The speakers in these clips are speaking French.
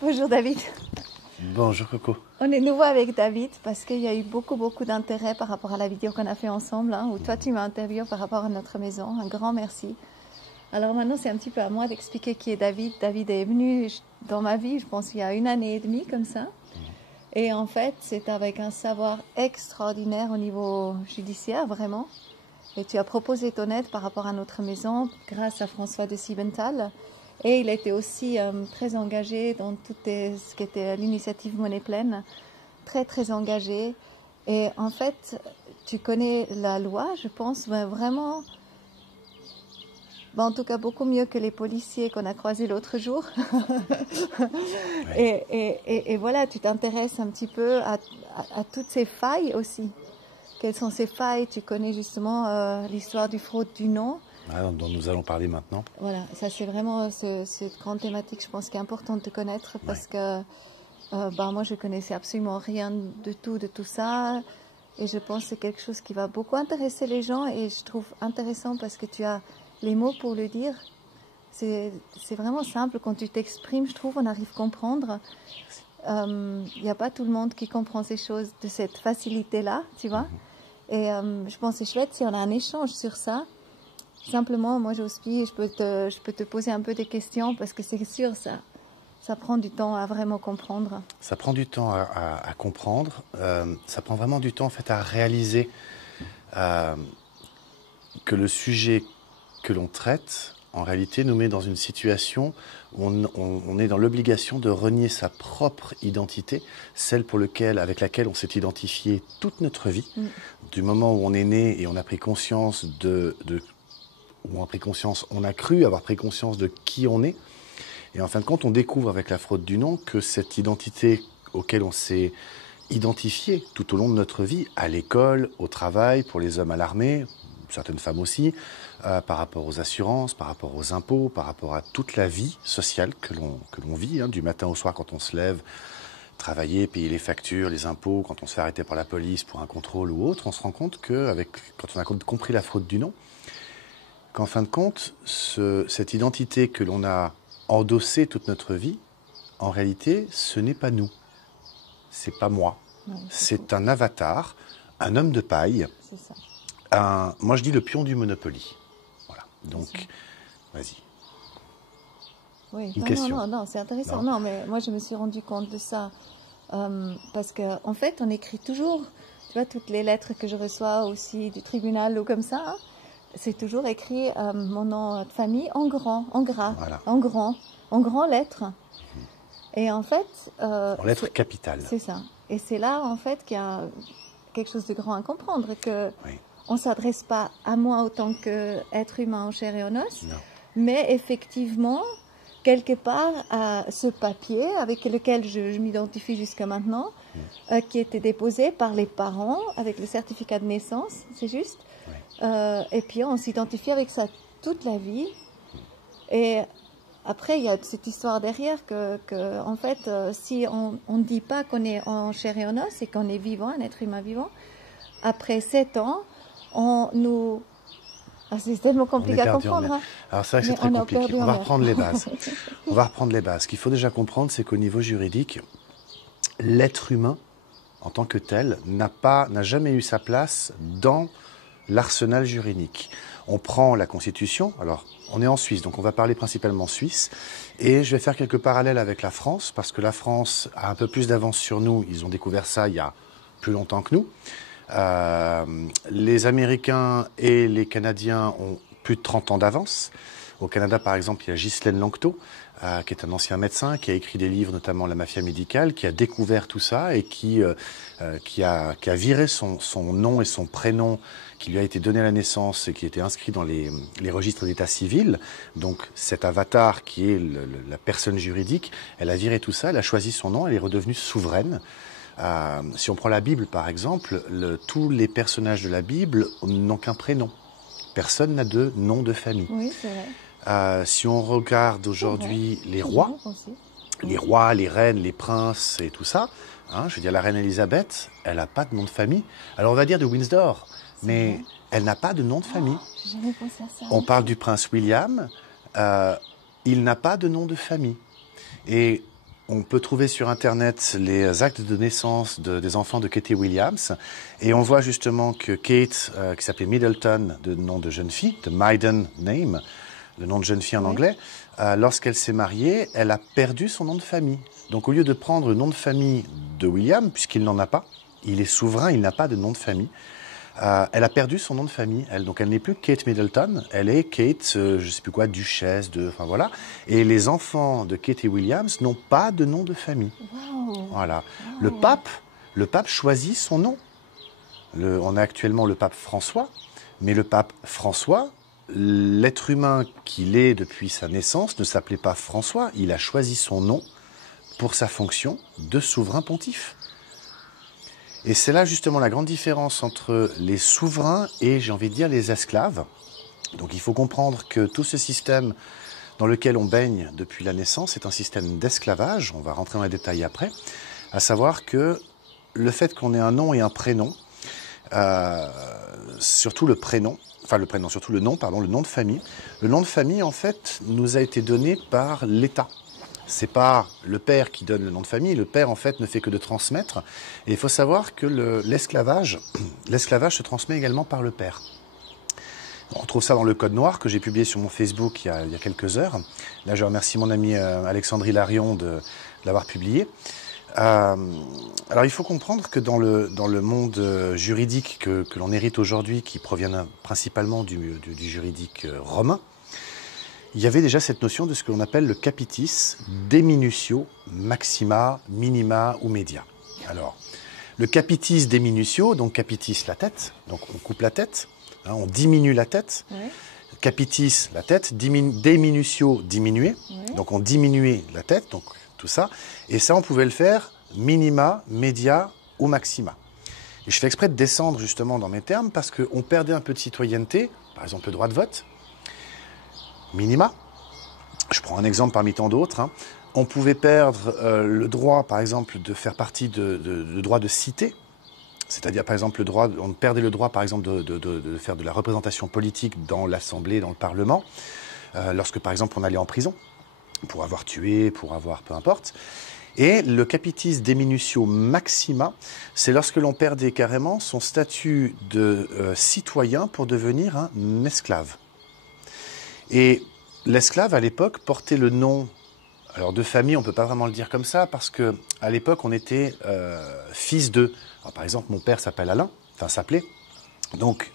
Bonjour David. Bonjour Coco. On est nouveau avec David parce qu'il y a eu beaucoup d'intérêt par rapport à la vidéo qu'on a fait ensemble, hein, où toi tu m'as interviewé par rapport à notre maison. Un grand merci. Alors maintenant c'est un petit peu à moi d'expliquer qui est David. David est venu dans ma vie, je pense il y a 1 année et demie comme ça. Et en fait c'est avec un savoir extraordinaire au niveau judiciaire vraiment. Et tu as proposé ton aide par rapport à notre maison grâce à François de Siebenthal. Et il a été aussi très engagé dans tout ce qui était l'initiative Monnaie Pleine, très engagé. Et en fait, tu connais la loi, je pense, vraiment, en tout cas beaucoup mieux que les policiers qu'on a croisés l'autre jour. Ouais. Et voilà, tu t'intéresses un petit peu à toutes ces failles aussi. Quelles sont ces failles? Tu connais justement l'histoire du fraude du nom. Dont nous allons parler maintenant. Voilà, ça c'est vraiment cette grande thématique, je pense, qui est importante de connaître parce que moi je connaissais absolument rien de tout ça et je pense que c'est quelque chose qui va beaucoup intéresser les gens et je trouve intéressant parce que tu as les mots pour le dire. C'est vraiment simple quand tu t'exprimes, je trouve, on arrive à comprendre. Il n'y a pas tout le monde qui comprend ces choses de cette facilité-là, tu vois. Et je pense que c'est chouette si on a un échange sur ça. Simplement, moi, Jospi, je peux te poser un peu des questions parce que c'est sûr, ça prend du temps à vraiment comprendre. Ça prend du temps à comprendre. Ça prend vraiment du temps, en fait, à réaliser que le sujet que l'on traite, en réalité, nous met dans une situation où on est dans l'obligation de renier sa propre identité, celle avec laquelle on s'est identifié toute notre vie, du moment où on est né et on a pris conscience on a cru avoir pris conscience de qui on est. Et en fin de compte, on découvre avec la fraude du nom que cette identité auquel on s'est identifié tout au long de notre vie, à l'école, au travail, pour les hommes à l'armée, certaines femmes aussi, par rapport aux assurances, par rapport aux impôts, par rapport à toute la vie sociale que l'on vit, hein, du matin au soir quand on se lève, travailler, payer les factures, les impôts, quand on se fait arrêter par la police pour un contrôle ou autre, on se rend compte que, quand on a compris la fraude du nom, qu'en fin de compte, cette identité que l'on a endossée toute notre vie, en réalité, ce n'est pas nous. C'est pas moi. Ouais, c'est un avatar, un homme de paille. C'est ça. Moi, je dis le pion du Monopoly. Voilà. Donc, vas-y. Oui, Une question. non, c'est intéressant. Non, mais moi, je me suis rendu compte de ça parce qu'en fait, on écrit toujours, tu vois, toutes les lettres que je reçois aussi du tribunal ou comme ça, hein, c'est toujours écrit mon nom de famille en grand, en gras, Voilà. en grand lettres. Et en fait... en lettres capitales. C'est ça. Et c'est là, en fait, qu'il y a quelque chose de grand à comprendre, que on ne s'adresse pas à moi autant qu'être humain en chair et en os, mais effectivement, quelque part, à ce papier avec lequel je m'identifie jusqu'à maintenant, qui était déposé par les parents avec le certificat de naissance, c'est juste. Et puis on s'identifie avec ça toute la vie. Et après, il y a cette histoire derrière que en fait, si on ne dit pas qu'on est en chair et en os et qu'on est vivant, un être humain vivant, après 7 ans, c'est tellement compliqué à comprendre. Hein. Alors c'est vrai que c'est très compliqué. On va reprendre les bases. On va reprendre les bases. Ce qu'il faut déjà comprendre, c'est qu'au niveau juridique, l'être humain, en tant que tel, n'a jamais eu sa place dans l'arsenal juridique. On prend la Constitution, alors on est en Suisse, donc on va parler principalement suisse, et je vais faire quelques parallèles avec la France, parce que la France a un peu plus d'avance sur nous, ils ont découvert ça il y a plus longtemps que nous. Les Américains et les Canadiens ont plus de 30 ans d'avance. Au Canada, par exemple, il y a Ghislaine Lanctot, qui est un ancien médecin, qui a écrit des livres, notamment La mafia médicale, qui a découvert tout ça et qui a viré son nom et son prénom qui lui a été donné à la naissance et qui était inscrit dans les registres d'état civil. Donc cet avatar qui est la personne juridique, elle a viré tout ça, elle a choisi son nom, elle est redevenue souveraine. Si on prend la Bible, par exemple, tous les personnages de la Bible n'ont qu'un prénom. Personne n'a de nom de famille. Oui, c'est vrai. Si on regarde aujourd'hui les rois, les reines, les princes et tout ça, hein, je veux dire, la reine Elisabeth, elle n'a pas de nom de famille. Alors on va dire de Windsor, mais elle n'a pas de nom de famille. J'ai jamais pensé à ça. On parle du prince William, il n'a pas de nom de famille. Et on peut trouver sur Internet les actes de naissance des enfants de Katie Williams. Et on voit justement que Kate, qui s'appelait Middleton, de nom de jeune fille, de maiden name, le nom de jeune fille en anglais, lorsqu'elle s'est mariée, elle a perdu son nom de famille. Donc au lieu de prendre le nom de famille de William, puisqu'il n'en a pas, il est souverain, il n'a pas de nom de famille, elle a perdu son nom de famille. Donc elle n'est plus Kate Middleton, elle est Kate, je sais plus quoi, duchesse, enfin voilà. Et les enfants de Kate et Williams n'ont pas de nom de famille. Wow. Voilà. Wow. Le pape choisit son nom. On a actuellement le pape François, mais le pape François, l'être humain qu'il est depuis sa naissance, ne s'appelait pas François. Il a choisi son nom pour sa fonction de souverain pontife. Et c'est là justement la grande différence entre les souverains et, j'ai envie de dire, les esclaves. Donc il faut comprendre que tout ce système dans lequel on baigne depuis la naissance est un système d'esclavage, on va rentrer dans les détails après, à savoir que le fait qu'on ait un nom et un prénom, surtout le nom de famille. Le nom de famille, en fait, nous a été donné par l'État. C'est pas le père qui donne le nom de famille. Le père, en fait, ne fait que de transmettre. Et il faut savoir que l'esclavage se transmet également par le père. On retrouve ça dans le Code Noir que j'ai publié sur mon Facebook il y a quelques heures. Là, je remercie mon ami Alexandre Hilarion de l'avoir publié. Alors, il faut comprendre que dans le monde juridique que l'on hérite aujourd'hui, qui provient principalement du juridique romain, il y avait déjà cette notion de ce que l'on appelle le capitis deminutio maxima, minima ou media. Alors, le capitis deminutio, donc capitis la tête, donc on coupe la tête, hein, on diminue la tête. Ouais. Capitis la tête, deminutio diminuer, ouais. Donc on diminuait la tête, donc tout ça. Et ça, on pouvait le faire minima, media ou maxima. Et je fais exprès de descendre justement dans mes termes parce qu'on perdait un peu de citoyenneté, par exemple le droit de vote. Minima, je prends un exemple parmi tant d'autres, hein. On pouvait perdre le droit, par exemple, de faire partie de droit de cité, c'est-à-dire, par exemple, on perdait le droit, par exemple, de faire de la représentation politique dans l'Assemblée, dans le Parlement, lorsque, par exemple, on allait en prison, pour avoir tué, pour avoir peu importe. Et le capitis deminutio maxima, c'est lorsque l'on perdait carrément son statut de citoyen pour devenir un esclave. Et l'esclave, à l'époque, portait le nom, alors de famille, on ne peut pas vraiment le dire comme ça, parce qu'à l'époque, on était fils de... Alors, par exemple, mon père s'appelle Alain, enfin s'appelait. Donc,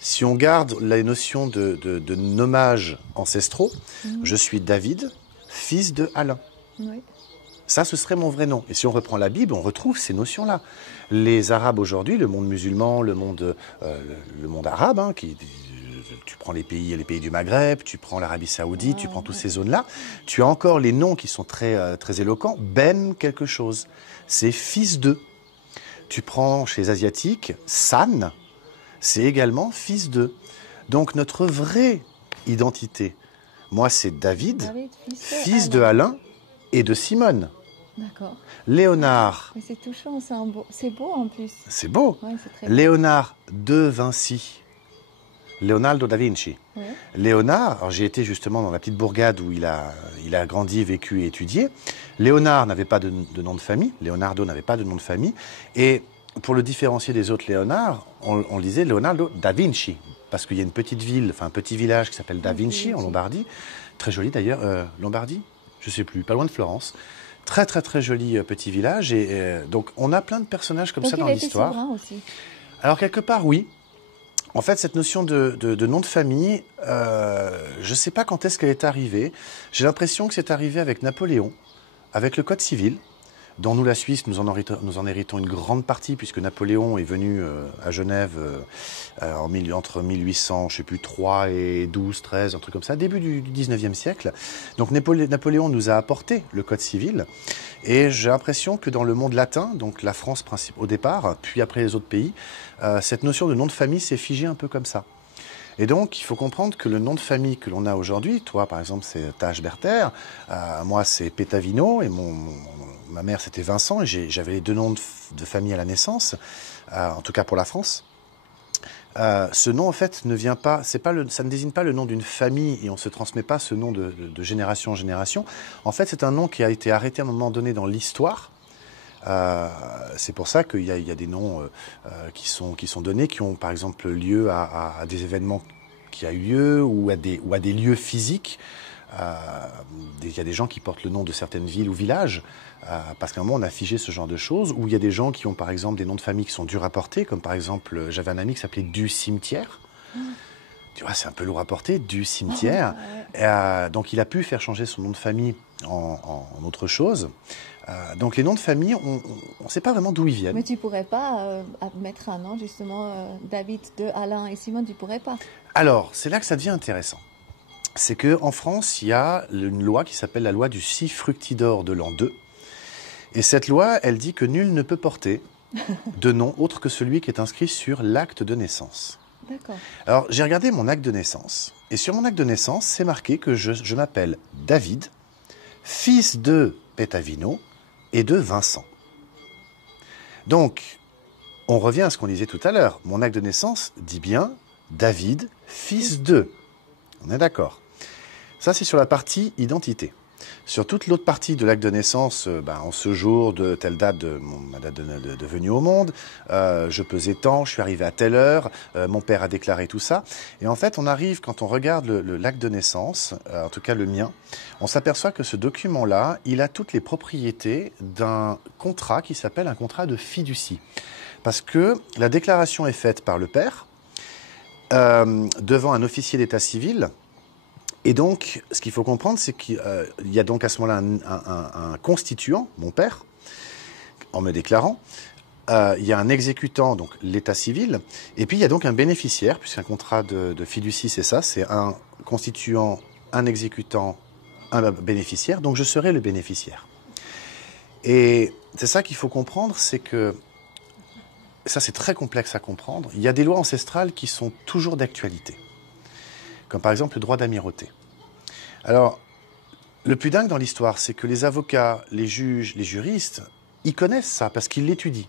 si on garde la notion de nommage ancestraux, je suis David, fils de Alain. Oui. Ça, ce serait mon vrai nom. Et si on reprend la Bible, on retrouve ces notions-là. Les Arabes aujourd'hui, le monde musulman, le monde arabe, hein, tu prends les pays du Maghreb, tu prends l'Arabie Saoudite, tu prends toutes ces zones-là, tu as encore les noms qui sont très, très éloquents. Ben quelque chose, c'est fils de. Tu prends chez les Asiatiques, San, c'est également fils de. Donc notre vraie identité, moi c'est David fils de Alain et de Simone. D'accord. Léonard. Mais c'est touchant, c'est beau en plus. C'est beau. Ouais, c'est très Léonard de Vinci. Leonardo da Vinci. Ouais. Léonard, alors j'ai été justement dans la petite bourgade où il a grandi, vécu et étudié. Léonard n'avait pas de nom de famille. Leonardo n'avait pas de nom de famille. Et pour le différencier des autres Léonard, on disait Leonardo da Vinci. Parce qu'il y a une petite ville, enfin un petit village qui s'appelle Da Vinci en Lombardie. Très joli d'ailleurs. Lombardie ? Je ne sais plus, pas loin de Florence. Très très très joli petit village. Et donc on a plein de personnages comme ça dans l'histoire. Aussi. Alors quelque part, oui. En fait, cette notion de nom de famille, je ne sais pas quand est-ce qu'elle est arrivée. J'ai l'impression que c'est arrivé avec Napoléon, avec le Code civil, dont nous, la Suisse, nous en héritons une grande partie, puisque Napoléon est venu à Genève entre 1800, je sais plus, 3 et 12, 13, un truc comme ça, début du 19e siècle. Donc Napoléon nous a apporté le Code civil, et j'ai l'impression que dans le monde latin, donc la France au départ, puis après les autres pays, cette notion de nom de famille s'est figée un peu comme ça. Et donc, il faut comprendre que le nom de famille que l'on a aujourd'hui, toi, par exemple, c'est Tâche-Berter, moi, c'est Pétavino, et ma mère, c'était Vincent, et j'avais les deux noms de famille à la naissance, en tout cas pour la France. Ce nom, en fait, ne vient pas, ça ne désigne pas le nom d'une famille et on ne se transmet pas ce nom de génération en génération. En fait, c'est un nom qui a été arrêté à un moment donné dans l'histoire. C'est pour ça qu'il y a des noms qui sont donnés, qui ont par exemple lieu à des événements qui a eu lieu ou à des lieux physiques. Il y a des gens qui portent le nom de certaines villes ou villages parce qu'à un moment on a figé ce genre de choses, ou il y a des gens qui ont par exemple des noms de famille qui sont durs à porter, comme par exemple j'avais un ami qui s'appelait Du Cimetière. Tu vois, c'est un peu lourd à porter, Du Cimetière. Donc il a pu faire changer son nom de famille en autre chose. Donc les noms de famille, on ne sait pas vraiment d'où ils viennent. Mais tu pourrais pas mettre un nom justement, David, de Alain et Simone, tu pourrais pas. Alors, c'est là que ça devient intéressant. C'est qu'en France, il y a une loi qui s'appelle la loi du 6 fructidor de l'an 2. Et cette loi, elle dit que nul ne peut porter de nom autre que celui qui est inscrit sur l'acte de naissance. D'accord. Alors, j'ai regardé mon acte de naissance. Et sur mon acte de naissance, c'est marqué que je m'appelle David, fils de Pétavino et de Vincent. Donc, on revient à ce qu'on disait tout à l'heure. Mon acte de naissance dit bien David, fils de. On est d'accord. Ça, c'est sur la partie identité. Sur toute l'autre partie de l'acte de naissance, en ce jour de telle date de ma date de venue au monde, je pesais tant, je suis arrivé à telle heure, mon père a déclaré tout ça. Et en fait, on arrive, quand on regarde l'acte de naissance, en tout cas le mien, on s'aperçoit que ce document-là, il a toutes les propriétés d'un contrat qui s'appelle un contrat de fiducie. Parce que la déclaration est faite par le père devant un officier d'état civil. Et donc, ce qu'il faut comprendre, c'est qu'il y a donc à ce moment-là un constituant, mon père, en me déclarant. Il y a un exécutant, donc l'état civil. Et puis, il y a donc un bénéficiaire, puisqu'un contrat de fiducie, c'est ça, c'est un constituant, un exécutant, un bénéficiaire. Donc, je serai le bénéficiaire. Et c'est ça qu'il faut comprendre, c'est que ça, c'est très complexe à comprendre. Il y a des lois ancestrales qui sont toujours d'actualité, comme par exemple le droit d'amirauté. Alors, le plus dingue dans l'histoire, c'est que les avocats, les juges, les juristes, ils connaissent ça parce qu'ils l'étudient.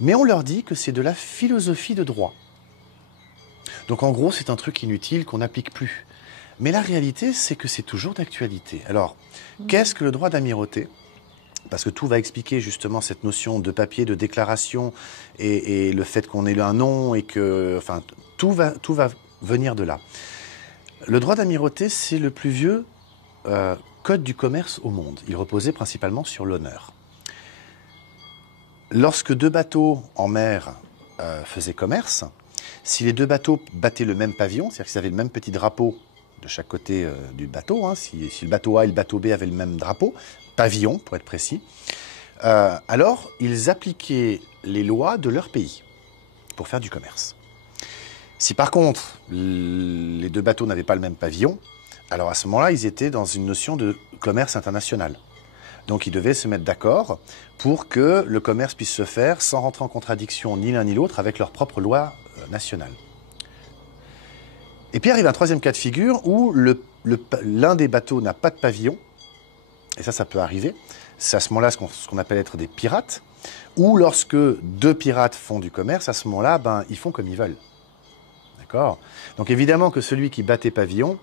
Mais on leur dit que c'est de la philosophie de droit. Donc en gros, c'est un truc inutile qu'on n'applique plus. Mais la réalité, c'est que c'est toujours d'actualité. Alors, qu'est-ce que le droit d'amirauté ? Parce que tout va expliquer justement cette notion de papier, de déclaration, et le fait qu'on ait un nom, et que, enfin, tout va venir de là. Le droit d'amirauté, c'est le plus vieux code du commerce au monde. Il reposait principalement sur l'honneur. Lorsque deux bateaux en mer faisaient commerce, si les deux bateaux battaient le même pavillon, c'est-à-dire qu'ils avaient le même petit drapeau de chaque côté du bateau, hein, si le bateau A et le bateau B avaient le même drapeau, pavillon pour être précis, alors ils appliquaient les lois de leur pays pour faire du commerce. Si par contre, les deux bateaux n'avaient pas le même pavillon, alors à ce moment-là, ils étaient dans une notion de commerce international. Donc ils devaient se mettre d'accord pour que le commerce puisse se faire sans rentrer en contradiction ni l'un ni l'autre avec leur propre loi nationale. Et puis arrive un troisième cas de figure où l'un des bateaux n'a pas de pavillon, et ça peut arriver. C'est à ce moment-là ce qu'on appelle être des pirates, ou lorsque deux pirates font du commerce, à ce moment-là, ils font comme ils veulent. D'accord ? Donc évidemment que celui qui battait pavillon,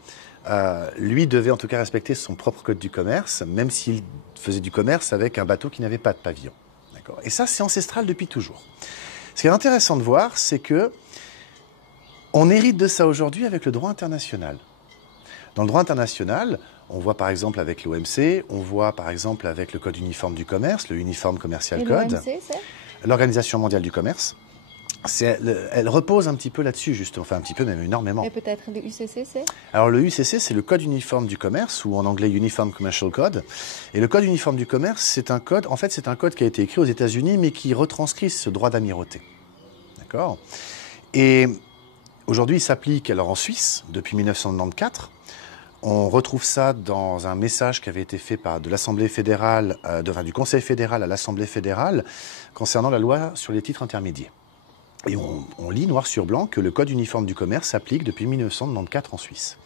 lui devait en tout cas respecter son propre code du commerce, même s'il faisait du commerce avec un bateau qui n'avait pas de pavillon. D'accord ? Et ça, c'est ancestral depuis toujours. Ce qui est intéressant de voir, c'est que on hérite de ça aujourd'hui avec le droit international. Dans le droit international, on voit par exemple avec l'OMC, on voit par exemple avec le Code uniforme du commerce, le Uniform Commercial Code, l'OMC, c'est l'Organisation mondiale du commerce. Elle repose un petit peu là-dessus, justement, enfin un petit peu, même énormément. Et peut-être le UCC, c'est Alors le UCC, c'est le Code uniforme du commerce, ou en anglais Uniform Commercial Code. Et le Code uniforme du commerce, c'est un code qui a été écrit aux États-Unis, mais qui retranscrit ce droit d'amirauté. D'accord ? Et aujourd'hui, il s'applique alors en Suisse, depuis 1994. On retrouve ça dans un message qui avait été fait de l'Assemblée fédérale, du Conseil fédéral à l'Assemblée fédérale, concernant la loi sur les titres intermédiaires. Et on lit noir sur blanc que le Code uniforme du commerce s'applique depuis 1994 en Suisse.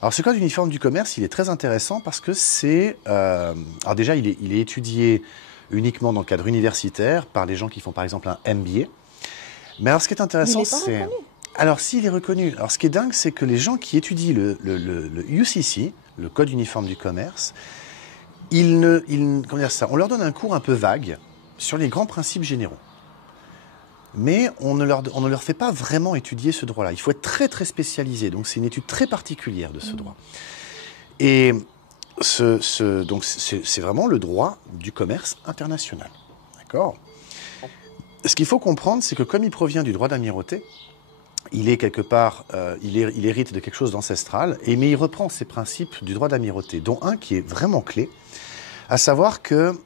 Alors ce Code uniforme du commerce, il est très intéressant parce que c'est... alors déjà, il est étudié uniquement dans le cadre universitaire par des gens qui font par exemple un MBA. Mais alors ce qui est intéressant, c'est... Alors, s'il est reconnu, alors ce qui est dingue, c'est que les gens qui étudient le UCC, le Code uniforme du commerce, comment dire ça, on leur donne un cours un peu vague sur les grands principes généraux. Mais on ne leur fait pas vraiment étudier ce droit-là. Il faut être très très spécialisé, donc c'est une étude très particulière de ce droit. Et donc c'est vraiment le droit du commerce international. D'accord ? Ce qu'il faut comprendre, c'est que comme il provient du droit d'amirauté, il est quelque part, il hérite de quelque chose d'ancestral, mais il reprend ces principes du droit d'amirauté, dont un qui est vraiment clé, à savoir que,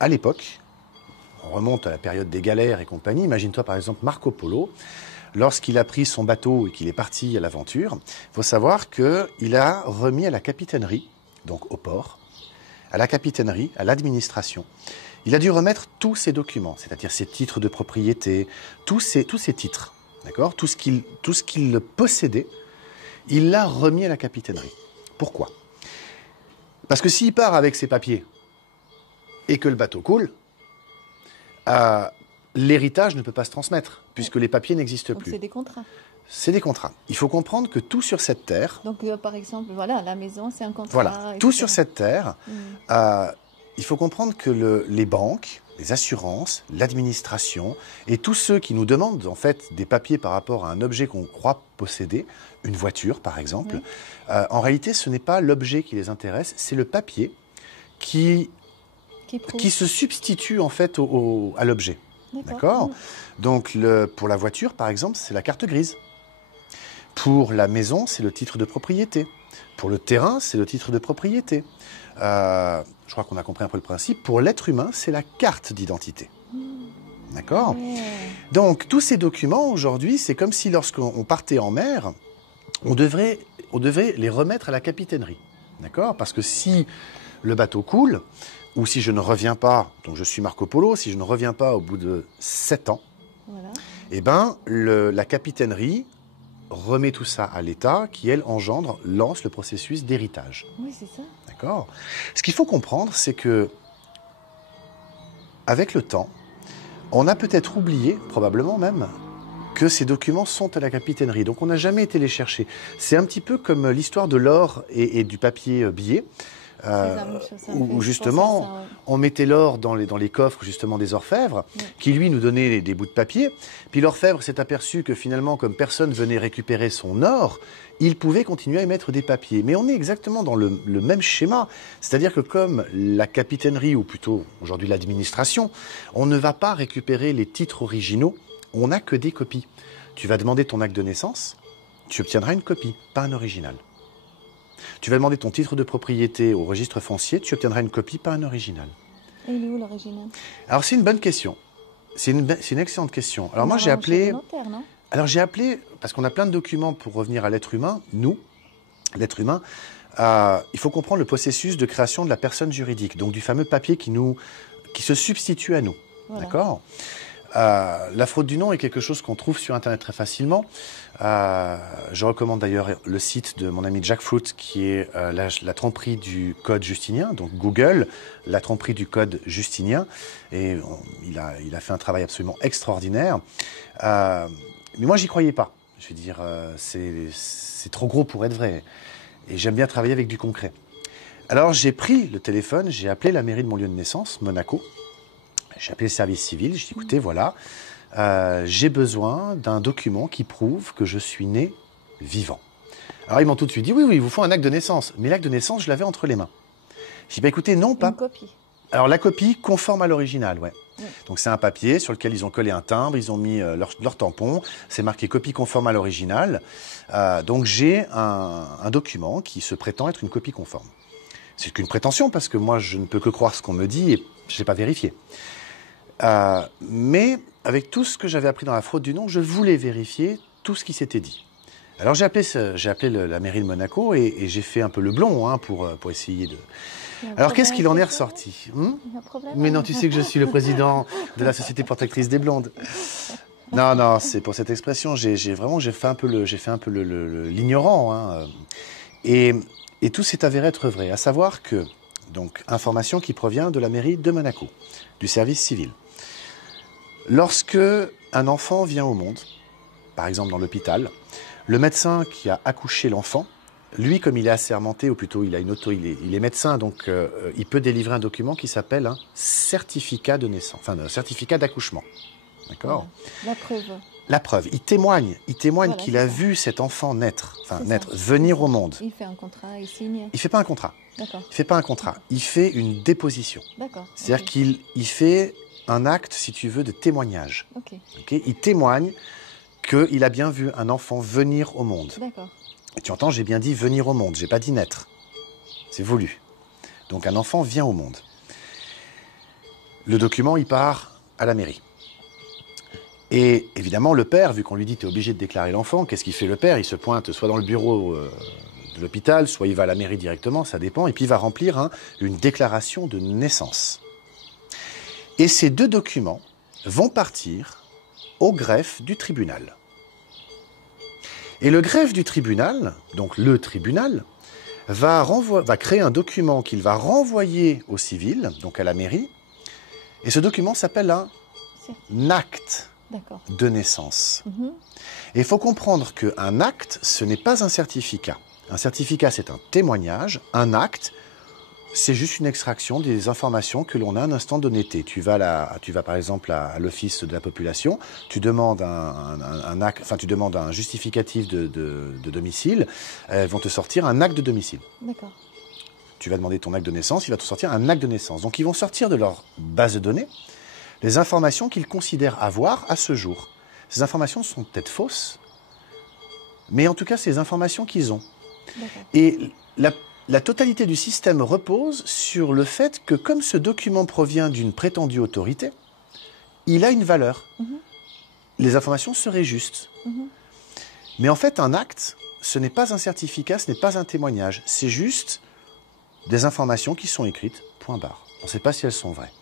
à l'époque, on remonte à la période des galères et compagnie, imagine-toi par exemple Marco Polo, lorsqu'il a pris son bateau et qu'il est parti à l'aventure, il faut savoir qu'il a remis à la capitainerie, donc au port, à la capitainerie, à l'administration, il a dû remettre tous ses documents, c'est-à-dire ses titres de propriété, tous ses titres, d'accord, tout ce qu'il possédait, il l'a remis à la capitainerie. Pourquoi ? Parce que s'il part avec ses papiers et que le bateau coule, l'héritage ne peut pas se transmettre, puisque les papiers n'existent plus. C'est des contrats. C'est des contrats. Il faut comprendre que tout sur cette terre... Donc, par exemple, voilà, la maison, c'est un contrat. Voilà, etc. tout sur cette terre, il faut comprendre que les banques, les assurances, l'administration et tous ceux qui nous demandent en fait des papiers par rapport à un objet qu'on croit posséder, une voiture par exemple, en réalité ce n'est pas l'objet qui les intéresse, c'est le papier qui se substitue en fait à l'objet. D'accord ? Donc pour la voiture par exemple, c'est la carte grise. Pour la maison, c'est le titre de propriété. Pour le terrain, c'est le titre de propriété. Je crois qu'on a compris un peu le principe. Pour l'être humain, c'est la carte d'identité. D'accord ? Donc, tous ces documents, aujourd'hui, c'est comme si lorsqu'on partait en mer, on devrait les remettre à la capitainerie. D'accord ? Parce que si le bateau coule, ou si je ne reviens pas, donc je suis Marco Polo, si je ne reviens pas au bout de 7 ans, eh ben, la capitainerie remet tout ça à l'État qui, elle, lance le processus d'héritage. Oui, c'est ça. D'accord ? Ce qu'il faut comprendre, c'est que, avec le temps, on a peut-être oublié, probablement même, que ces documents sont à la capitainerie. Donc on n'a jamais été les chercher. C'est un petit peu comme l'histoire de l'or et du papier billet. Où justement, on mettait l'or dans les coffres justement des orfèvres, qui lui nous donnaient des bouts de papier. Puis l'orfèvre s'est aperçu que finalement, comme personne venait récupérer son or, il pouvait continuer à émettre des papiers. Mais on est exactement dans le même schéma. C'est-à-dire que comme la capitainerie, ou plutôt aujourd'hui l'administration, on ne va pas récupérer les titres originaux, on n'a que des copies. Tu vas demander ton acte de naissance, tu obtiendras une copie, pas un original. Tu vas demander ton titre de propriété au registre foncier, tu obtiendras une copie, pas un original. Et il est où l'original ? Alors c'est une bonne question. C'est une excellente question. Alors moi j'ai appelé... Notaire, non ? Alors j'ai appelé, parce qu'on a plein de documents pour revenir à l'être humain, nous, l'être humain, il faut comprendre le processus de création de la personne juridique, donc du fameux papier qui se substitue à nous. Voilà. D'accord ? La fraude du nom est quelque chose qu'on trouve sur Internet très facilement. Je recommande d'ailleurs le site de mon ami Jack Fruit qui est la tromperie du code justinien, donc Google, la tromperie du code justinien. Et il a fait un travail absolument extraordinaire. Mais moi, j'y croyais pas. Je veux dire, c'est trop gros pour être vrai. Et j'aime bien travailler avec du concret. Alors, j'ai pris le téléphone, j'ai appelé la mairie de mon lieu de naissance, Monaco. J'ai appelé le service civil, j'ai dit, écoutez, voilà, j'ai besoin d'un document qui prouve que je suis né vivant. Alors, ils m'ont tout de suite dit, oui, il vous faut un acte de naissance. Mais l'acte de naissance, je l'avais entre les mains. J'ai dit, écoutez, non, pas... Une copie. Alors, la copie conforme à l'original, ouais. Donc, c'est un papier sur lequel ils ont collé un timbre, ils ont mis leur tampon, c'est marqué copie conforme à l'original. Donc, j'ai un document qui se prétend être une copie conforme. C'est qu'une prétention, parce que moi, je ne peux que croire ce qu'on me dit et je n'ai pas vérifié. Mais avec tout ce que j'avais appris dans la fraude du nom, je voulais vérifier tout ce qui s'était dit. Alors j'ai appelé la mairie de Monaco et j'ai fait un peu le blond pour essayer de... Alors qu'est-ce qu'il en est ressorti Mais non, tu sais que je suis le président de la Société protectrice des blondes. Non, c'est pour cette expression. J'ai fait un peu l'ignorant. Et tout s'est avéré être vrai. À savoir que, donc, information qui provient de la mairie de Monaco, du service civil. Lorsque un enfant vient au monde, par exemple dans l'hôpital, le médecin qui a accouché l'enfant, lui, comme il est assermenté, ou plutôt il est médecin, donc il peut délivrer un document qui s'appelle un certificat de naissance, enfin un certificat d'accouchement. D'accord ? La preuve. La preuve, il témoigne Voilà, qu'il c'est a ça. vu cet enfant naître, C'est ça. venir au monde. Il fait un contrat, il signe. Il fait pas un contrat. D'accord. Il fait pas un contrat. Il fait une déposition. D'accord. C'est-à-dire Ok. qu'il fait un acte, si tu veux, de témoignage. Ok. Ok ? Il témoigne qu'il a bien vu un enfant venir au monde. D'accord. Et tu entends, j'ai bien dit venir au monde, j'ai pas dit naître. C'est voulu. Donc un enfant vient au monde. Le document, il part à la mairie. Et évidemment, le père, vu qu'on lui dit tu es obligé de déclarer l'enfant, qu'est-ce qu'il fait le père? Il se pointe soit dans le bureau de l'hôpital, soit il va à la mairie directement, ça dépend, et puis il va remplir une déclaration de naissance. Et ces deux documents vont partir au greffe du tribunal. Et le greffe du tribunal, donc le tribunal, va créer un document qu'il va renvoyer au civil, donc à la mairie, et ce document s'appelle un acte de naissance. Et il faut comprendre qu'un acte, ce n'est pas un certificat. Un certificat, c'est un témoignage. Un acte, c'est juste une extraction des informations que l'on a à un instant donné. Tu vas par exemple à l'office de la population, tu demandes tu demandes un justificatif de domicile, elles vont te sortir un acte de domicile. D'accord. Tu vas demander ton acte de naissance, il va te sortir un acte de naissance. Donc ils vont sortir de leur base de données les informations qu'ils considèrent avoir à ce jour. Ces informations sont peut-être fausses, mais en tout cas, c'est les informations qu'ils ont. Et la totalité du système repose sur le fait que, comme ce document provient d'une prétendue autorité, il a une valeur. Les informations seraient justes. Mais en fait, un acte, ce n'est pas un certificat, ce n'est pas un témoignage. C'est juste des informations qui sont écrites, point barre. On ne sait pas si elles sont vraies.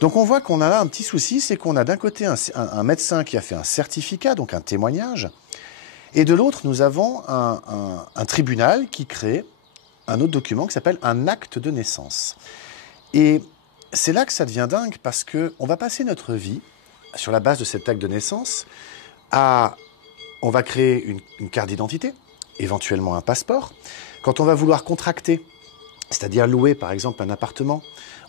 Donc on voit qu'on a là un petit souci, c'est qu'on a d'un côté un médecin qui a fait un certificat, donc un témoignage, et de l'autre, nous avons un tribunal qui crée un autre document qui s'appelle un acte de naissance. Et c'est là que ça devient dingue, parce qu'on va passer notre vie, sur la base de cet acte de naissance, on va créer une carte d'identité, éventuellement un passeport. Quand on va vouloir contracter, c'est-à-dire louer par exemple un appartement,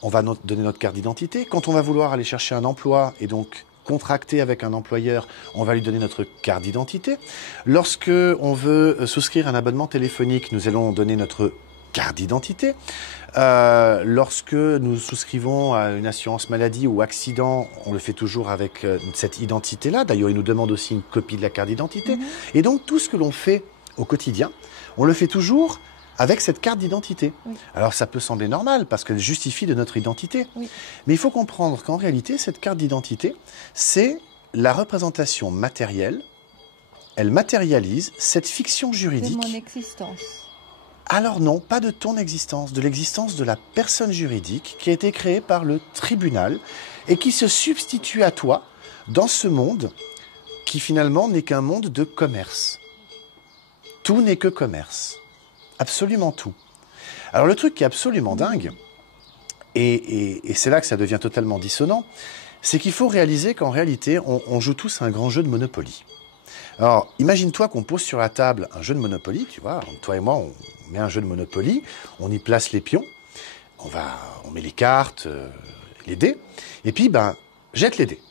on va donner notre carte d'identité. Quand on va vouloir aller chercher un emploi et donc contracter avec un employeur, on va lui donner notre carte d'identité. Lorsque on veut souscrire un abonnement téléphonique, nous allons donner notre carte d'identité. Lorsque nous souscrivons à une assurance maladie ou accident, on le fait toujours avec cette identité-là. D'ailleurs, il nous demande aussi une copie de la carte d'identité. Et donc, tout ce que l'on fait au quotidien, on le fait toujours avec cette carte d'identité. Alors ça peut sembler normal parce qu'elle justifie de notre identité. Mais il faut comprendre qu'en réalité, cette carte d'identité, c'est la représentation matérielle. Elle matérialise cette fiction juridique. De mon existence. Alors non, pas de ton existence, de l'existence de la personne juridique qui a été créée par le tribunal et qui se substitue à toi dans ce monde qui finalement n'est qu'un monde de commerce. Tout n'est que commerce. Absolument tout. Alors le truc qui est absolument dingue, et c'est là que ça devient totalement dissonant, c'est qu'il faut réaliser qu'en réalité, on joue tous un grand jeu de Monopoly. Alors, imagine-toi qu'on pose sur la table un jeu de Monopoly, tu vois, toi et moi, on met un jeu de Monopoly, on y place les pions, on met les cartes, les dés, et puis, jette les dés.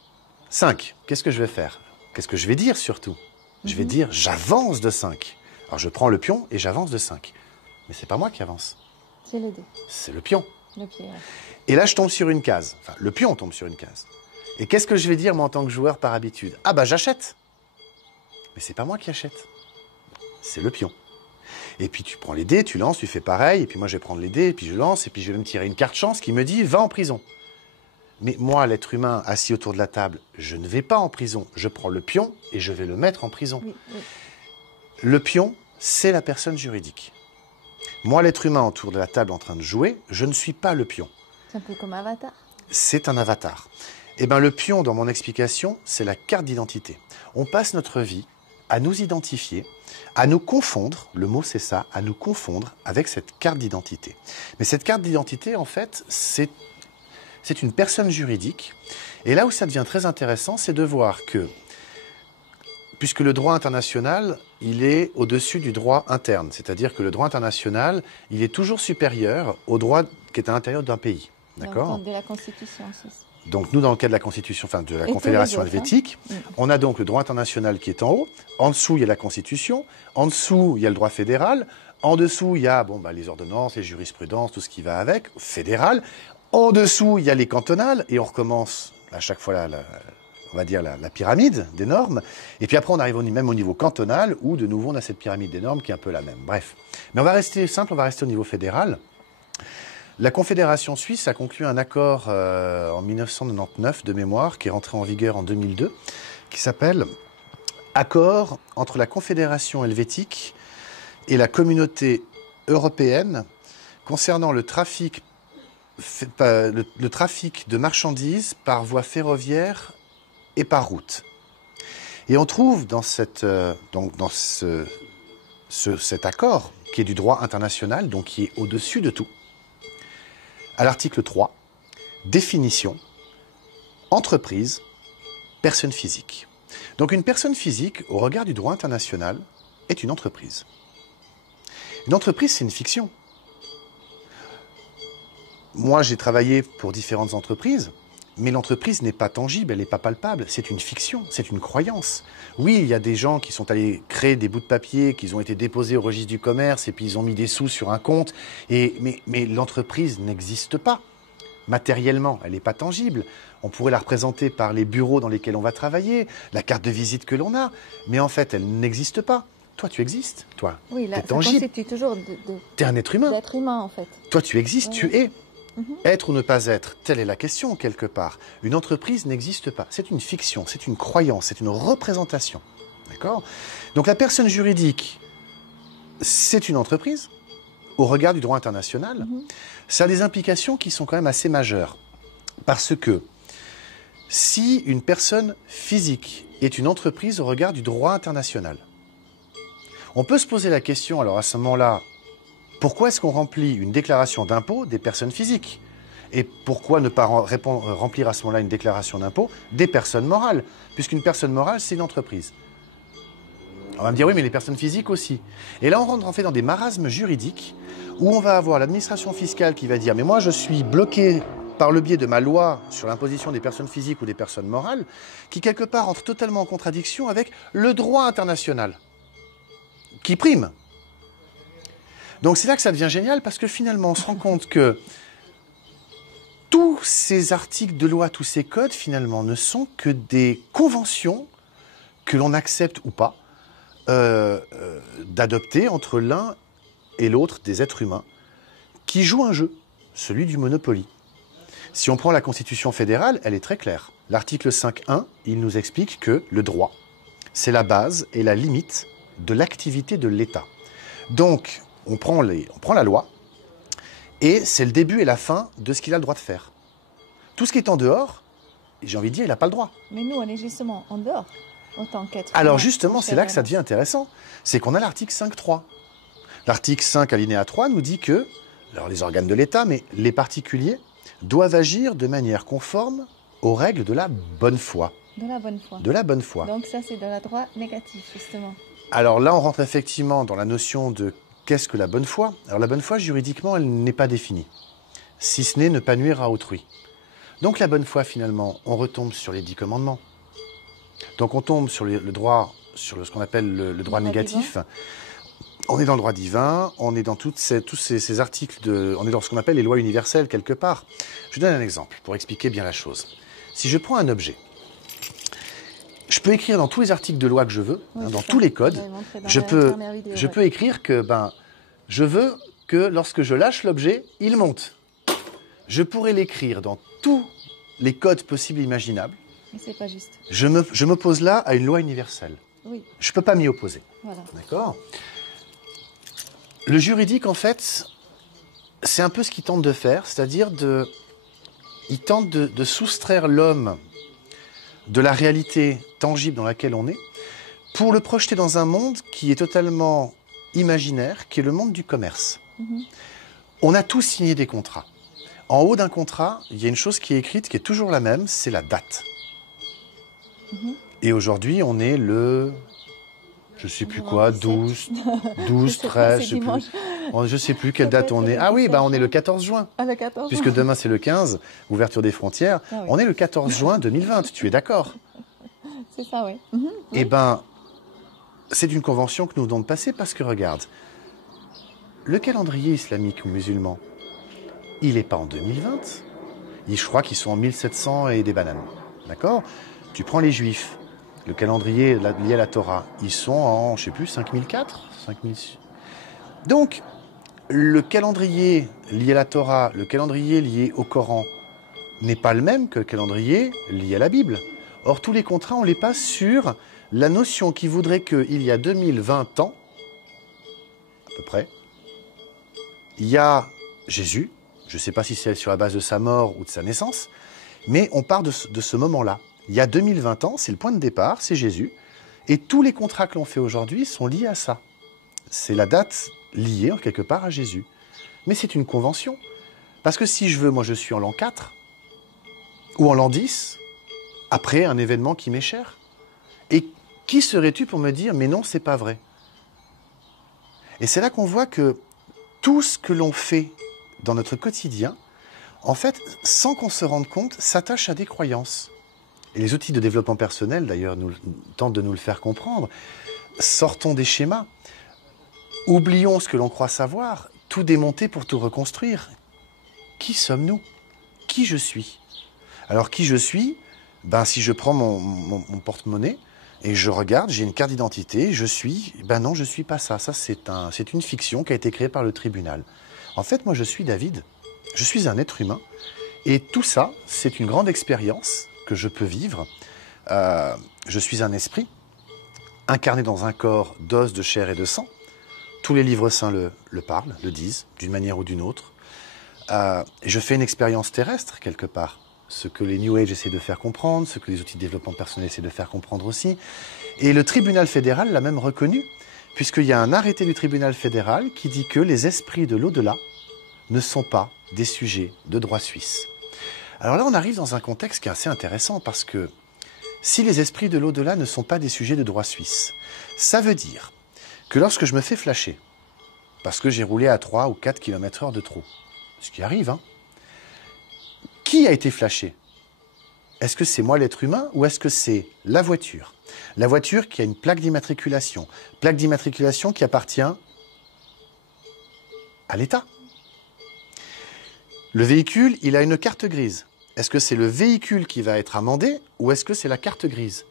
5, qu'est-ce que je vais faire? Qu'est-ce que je vais dire surtout? Je vais dire, j'avance de 5. Alors je prends le pion et j'avance de 5. Mais c'est pas moi qui avance. C'est les dés. C'est le pion. Le pied, ouais. Et là, je tombe sur une case. Enfin, le pion tombe sur une case. Et qu'est-ce que je vais dire, moi, en tant que joueur, par habitude? Ah j'achète. Mais c'est pas moi qui achète. C'est le pion. Et puis tu prends les dés, tu lances, tu fais pareil. Et puis moi, je vais prendre les dés, et puis je lance, et puis je vais me tirer une carte chance qui me dit « va en prison ». Mais moi, l'être humain assis autour de la table, je ne vais pas en prison. Je prends le pion et je vais le mettre en prison. Le pion, c'est la personne juridique. Moi, l'être humain autour de la table en train de jouer, je ne suis pas le pion. C'est un peu comme Avatar. C'est un avatar. Eh bien, le pion, dans mon explication, c'est la carte d'identité. On passe notre vie à nous identifier, à nous confondre, le mot c'est ça, à nous confondre avec cette carte d'identité. Mais cette carte d'identité, en fait, c'est une personne juridique. Et là où ça devient très intéressant, c'est de voir que puisque le droit international, il est au-dessus du droit interne. C'est-à-dire que le droit international, il est toujours supérieur au droit qui est à l'intérieur d'un pays. D'accord ? De la Constitution aussi. Donc nous, dans le cas de la Constitution, enfin de la Et Confédération tous les autres, helvétique, hein. on a donc le droit international qui est en haut. En dessous, il y a la Constitution. En dessous, il y a le droit fédéral. En dessous, il y a les ordonnances, les jurisprudences, tout ce qui va avec, fédéral. En dessous, il y a les cantonales. Et on recommence à chaque fois on va dire la pyramide des normes. Et puis après, on arrive même au niveau cantonal, où de nouveau, on a cette pyramide des normes qui est un peu la même. Bref. Mais on va rester simple, on va rester au niveau fédéral. La Confédération suisse a conclu un accord en 1999 de mémoire, qui est rentré en vigueur en 2002, qui s'appelle Accord entre la Confédération helvétique et la communauté européenne concernant le trafic de marchandises par voie ferroviaire et par route. Et on trouve dans cet accord, qui est du droit international, donc qui est au-dessus de tout, à l'article 3, définition, entreprise, personne physique. Donc une personne physique, au regard du droit international, est une entreprise. Une entreprise, c'est une fiction. Moi, j'ai travaillé pour différentes entreprises, mais l'entreprise n'est pas tangible, elle n'est pas palpable, c'est une fiction, c'est une croyance. Oui, il y a des gens qui sont allés créer des bouts de papier, qui ont été déposés au registre du commerce, et puis ils ont mis des sous sur un compte, mais l'entreprise n'existe pas. Matériellement, elle n'est pas tangible. On pourrait la représenter par les bureaux dans lesquels on va travailler, la carte de visite que l'on a, mais en fait, elle n'existe pas. Toi, tu existes, toi. Oui, là, t'es tangible. Ça constitue toujours T'es un être humain. d'être humain, en fait. Toi, tu existes, Oui. tu es. Être ou ne pas être, telle est la question, quelque part. Une entreprise n'existe pas. C'est une fiction, c'est une croyance, c'est une représentation. D'accord ? Donc la personne juridique, c'est une entreprise, au regard du droit international. Ça a des implications qui sont quand même assez majeures. Parce que si une personne physique est une entreprise au regard du droit international, on peut se poser la question, alors à ce moment-là, pourquoi est-ce qu'on remplit une déclaration d'impôt des personnes physiques ? Et pourquoi ne pas remplir à ce moment-là une déclaration d'impôt des personnes morales ? Puisqu'une personne morale, c'est une entreprise. On va me dire, oui, mais les personnes physiques aussi. Et là, on rentre en fait dans des marasmes juridiques où on va avoir l'administration fiscale qui va dire, mais moi, je suis bloqué par le biais de ma loi sur l'imposition des personnes physiques ou des personnes morales, qui quelque part entre totalement en contradiction avec le droit international, qui prime. Donc c'est là que ça devient génial, parce que finalement, on se rend compte que tous ces articles de loi, tous ces codes, finalement, ne sont que des conventions que l'on accepte ou pas d'adopter entre l'un et l'autre des êtres humains qui jouent un jeu, celui du Monopoly. Si on prend la Constitution fédérale, elle est très claire. L'article 5.1, il nous explique que le droit, c'est la base et la limite de l'activité de l'État. Donc, on prend la loi, et c'est le début et la fin de ce qu'il a le droit de faire. Tout ce qui est en dehors, j'ai envie de dire, il n'a pas le droit. Mais nous, on est justement en dehors, autant qu'être humain. Alors justement, c'est là que ça devient intéressant. C'est qu'on a l'article 5.3. L'article 5, alinéa 3, nous dit que, alors les organes de l'État, mais les particuliers, doivent agir de manière conforme aux règles de la bonne foi. De la bonne foi. De la bonne foi. Donc ça, c'est de la droit négatif, justement. Alors là, on rentre effectivement dans la notion de qu'est-ce que la bonne foi. Alors la bonne foi, juridiquement, elle n'est pas définie, si ce n'est ne pas nuire à autrui. Donc la bonne foi, finalement, on retombe sur les 10 commandements. Donc on tombe sur le droit, sur ce qu'on appelle le droit négatif. Divin. On est dans le droit divin, on est dans tous ces articles, on est dans ce qu'on appelle les lois universelles, quelque part. Je donne un exemple pour expliquer bien la chose. Si je prends un objet, je peux écrire dans tous les articles de loi que je veux, oui, dans tous les codes, je peux écrire que je veux que lorsque je lâche l'objet, il monte. Je pourrais l'écrire dans tous les codes possibles et imaginables. Mais c'est pas juste. Je m'oppose là à une loi universelle. Oui. Je ne peux pas m'y opposer. Voilà. D'accord ? Le juridique, en fait, c'est un peu ce qu'il tente de faire, c'est-à-dire il tente de soustraire l'homme de la réalité tangible dans laquelle on est, pour le projeter dans un monde qui est totalement imaginaire, qui est le monde du commerce. On a tous signé des contrats. En haut d'un contrat, il y a une chose qui est écrite, qui est toujours la même, c'est la date. Et aujourd'hui, on est le... Je sais plus quoi, 12, 12, 13, je sais plus. Je sais plus quelle date on est. Ah oui, bah on est le 14 juin. Ah, le 14 Puisque demain c'est le 15, ouverture des frontières. Ah oui. On est le 14 juin 2020, tu es d'accord? C'est ça, oui. Eh ben, c'est une convention que nous venons de passer parce que regarde, le calendrier islamique ou musulman, il n'est pas en 2020. Je crois qu'ils sont en 1700 et des bananes. D'accord? Tu prends les juifs. Le calendrier lié à la Torah, ils sont en, je sais plus, 5004, 5006. Donc, le calendrier lié à la Torah, le calendrier lié au Coran, n'est pas le même que le calendrier lié à la Bible. Or, tous les contrats, on les passe sur la notion qui voudrait qu'il y a 2020 ans, à peu près, il y a Jésus, je ne sais pas si c'est sur la base de sa mort ou de sa naissance, mais on part de ce moment-là. Il y a 2020 ans, c'est le point de départ, c'est Jésus. Et tous les contrats que l'on fait aujourd'hui sont liés à ça. C'est la date liée, en quelque part, à Jésus. Mais c'est une convention. Parce que si je veux, moi je suis en l'an 4, ou en l'an 10, après un événement qui m'est cher. Et qui serais-tu pour me dire, mais non, c'est pas vrai? Et c'est là qu'on voit que tout ce que l'on fait dans notre quotidien, en fait, sans qu'on se rende compte, s'attache à des croyances. Et les outils de développement personnel, d'ailleurs, tentent de nous le faire comprendre. Sortons des schémas. Oublions ce que l'on croit savoir. Tout démonter pour tout reconstruire. Qui sommes-nous? Qui je suis? Alors, qui je suis? Ben, si je prends mon porte-monnaie et je regarde, j'ai une carte d'identité, je suis... Ben non, je ne suis pas ça. Ça, c'est une fiction qui a été créée par le tribunal. En fait, moi, je suis David. Je suis un être humain. Et tout ça, c'est une grande expérience que je peux vivre. Je suis un esprit, incarné dans un corps d'os, de chair et de sang. Tous les livres saints le parlent, le disent, d'une manière ou d'une autre. Je fais une expérience terrestre, quelque part. Ce que les New Age essaient de faire comprendre, ce que les outils de développement personnel essaient de faire comprendre aussi. Et le tribunal fédéral l'a même reconnu, puisqu'il y a un arrêté du tribunal fédéral qui dit que les esprits de l'au-delà ne sont pas des sujets de droit suisse. Alors là, on arrive dans un contexte qui est assez intéressant parce que si les esprits de l'au-delà ne sont pas des sujets de droit suisse, ça veut dire que lorsque je me fais flasher, parce que j'ai roulé à 3 ou 4 km/h de trop, ce qui arrive, hein, qui a été flashé? Est-ce que c'est moi l'être humain ou est-ce que c'est la voiture? La voiture qui a une plaque d'immatriculation qui appartient à l'État. Le véhicule, il a une carte grise. Est-ce que c'est le véhicule qui va être amendé ou est-ce que c'est la carte grise?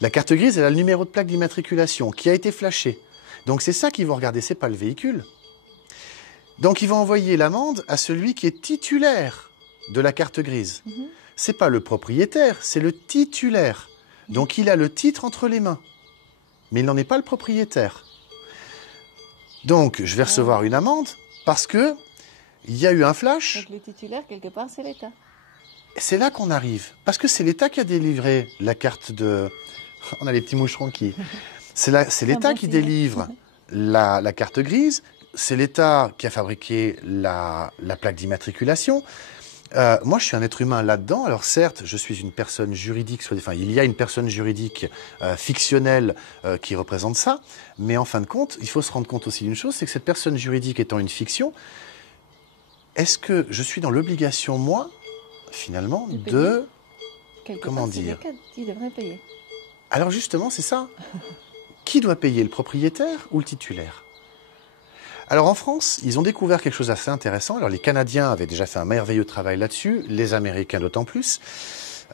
La carte grise, elle a le numéro de plaque d'immatriculation qui a été flashé. Donc c'est ça qu'ils vont regarder, c'est pas le véhicule. Donc ils vont envoyer l'amende à celui qui est titulaire de la carte grise. C'est pas le propriétaire, c'est le titulaire. Donc il a le titre entre les mains. Mais il n'en est pas le propriétaire. Donc je vais recevoir une amende parce que il y a eu un flash. Donc le titulaire, quelque part, c'est l'État. C'est là qu'on arrive. Parce que c'est l'État qui a délivré la carte de... On a les petits moucherons qui... C'est l'État qui délivre la carte grise. C'est l'État qui a fabriqué la plaque d'immatriculation. Moi, je suis un être humain là-dedans. Alors certes, je suis une personne juridique, enfin, il y a une personne juridique fictionnelle qui représente ça. Mais en fin de compte, il faut se rendre compte aussi d'une chose, c'est que cette personne juridique étant une fiction, est-ce que je suis dans l'obligation, moi, finalement, de... Comment dire? Qui devrait payer? Alors justement, c'est ça. Qui doit payer, le propriétaire ou le titulaire? Alors en France, ils ont découvert quelque chose d'assez intéressant. Alors les Canadiens avaient déjà fait un merveilleux travail là-dessus, les Américains d'autant plus.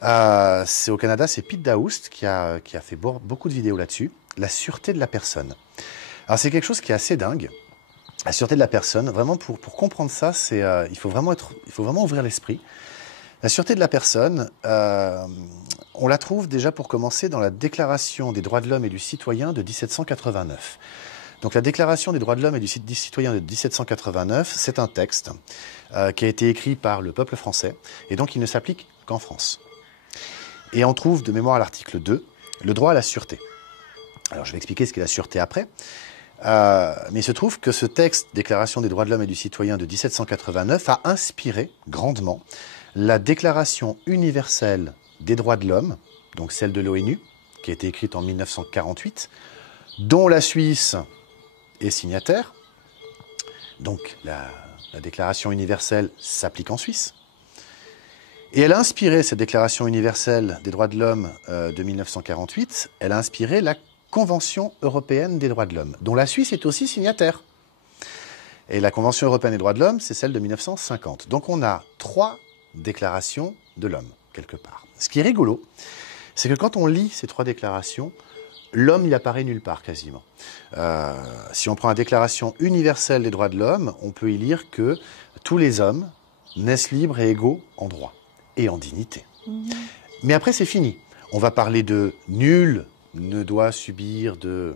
Au Canada, c'est Pete Daoust qui a fait beaucoup de vidéos là-dessus. La sûreté de la personne. Alors c'est quelque chose qui est assez dingue. La sûreté de la personne, vraiment pour comprendre ça, il faut vraiment ouvrir l'esprit. La sûreté de la personne, on la trouve déjà pour commencer dans la Déclaration des droits de l'homme et du citoyen de 1789. Donc la Déclaration des droits de l'homme et du citoyen de 1789, c'est un texte qui a été écrit par le peuple français et donc il ne s'applique qu'en France. Et on trouve de mémoire à l'article 2, le droit à la sûreté. Alors je vais expliquer ce qu'est la sûreté après. Mais il se trouve que ce texte, Déclaration des droits de l'homme et du citoyen de 1789, a inspiré grandement la Déclaration universelle des droits de l'homme, donc celle de l'ONU, qui a été écrite en 1948, dont la Suisse est signataire. Donc la Déclaration universelle s'applique en Suisse. Et elle a inspiré, cette Déclaration universelle des droits de l'homme de 1948, elle a inspiré la Convention européenne des droits de l'homme, dont la Suisse est aussi signataire. Et la Convention européenne des droits de l'homme, c'est celle de 1950. Donc on a 3 déclarations de l'homme, quelque part. Ce qui est rigolo, c'est que quand on lit ces 3 déclarations, l'homme n'y apparaît nulle part, quasiment. Si on prend la Déclaration universelle des droits de l'homme, on peut y lire que tous les hommes naissent libres et égaux en droit et en dignité. Mais après, c'est fini. On va parler de nul ne doit subir, de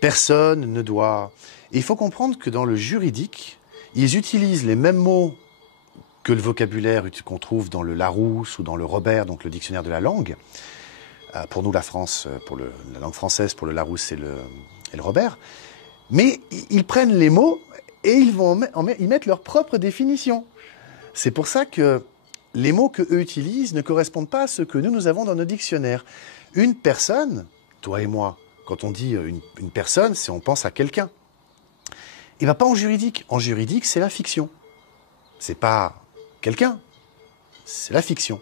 personne ne doit... Et il faut comprendre que dans le juridique, ils utilisent les mêmes mots que le vocabulaire qu'on trouve dans le Larousse ou dans le Robert, donc le dictionnaire de la langue. Pour nous, la France, pour la langue française, pour le Larousse et le Robert. Mais ils prennent les mots et ils mettent leur propre définition. C'est pour ça que les mots qu'eux utilisent ne correspondent pas à ceux que nous avons dans nos dictionnaires. Une personne, toi et moi, quand on dit une personne, on pense à quelqu'un. Et bien pas en juridique. En juridique, c'est la fiction. C'est pas quelqu'un, c'est la fiction.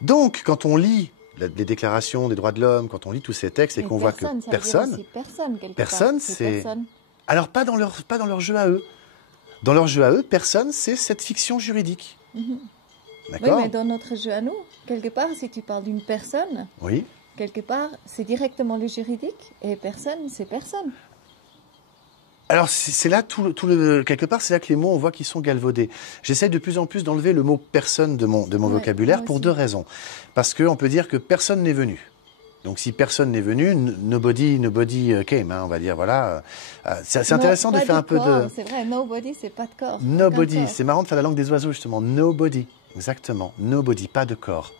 Donc, quand on lit les déclarations des droits de l'homme, quand on lit tous ces textes et qu'on voit que personne, c'est... Alors, pas dans leur jeu à eux. Dans leur jeu à eux, personne, c'est cette fiction juridique. D'accord ? Oui, mais dans notre jeu à nous, quelque part, si tu parles d'une personne, oui. Quelque part, c'est directement le juridique, et personne, c'est personne. Alors, c'est là, quelque part, c'est là que les mots, on voit qu'ils sont galvaudés. J'essaie de plus en plus d'enlever le mot « personne » de mon vocabulaire pour 2 raisons. Parce qu'on peut dire que personne n'est venu. Donc, si personne n'est venu, nobody came, hein, on va dire, voilà. C'est intéressant de faire un peu de... C'est vrai, nobody, c'est pas de corps. Nobody, c'est marrant de faire la langue des oiseaux, justement. Nobody, exactement. Nobody, pas de corps.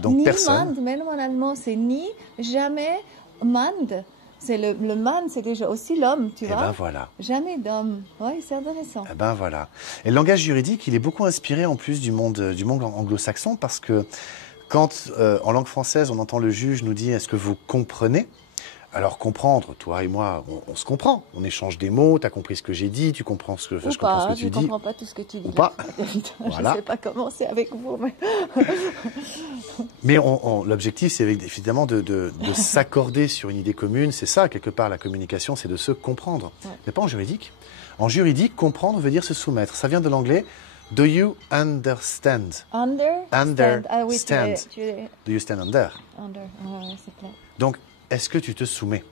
Donc, ni personne. Mand, même en allemand, c'est ni, jamais, Mand. C'est le man, c'est déjà aussi l'homme, tu vois. Et ben voilà. Jamais d'homme. Oui, c'est intéressant. Et ben voilà. Et le langage juridique, il est beaucoup inspiré en plus du monde anglo-saxon parce que quand en langue française, on entend le juge nous dire « Est-ce que vous comprenez ?» Alors comprendre, toi et moi, on se comprend. On échange des mots, tu as compris ce que j'ai dit, tu comprends ce que, je comprends ce que tu dis. Je ne comprends pas tout ce que tu dis. Ou pas. Voilà. Je ne sais pas comment c'est avec vous. Mais l'objectif, c'est évidemment de s'accorder sur une idée commune. C'est ça, quelque part, la communication, c'est de se comprendre. Ouais. Mais pas en juridique. En juridique, comprendre veut dire se soumettre. Ça vient de l'anglais « Do you understand » Understand. Ah oui, Do you stand under? C'est clair. Donc, est-ce que tu te soumets?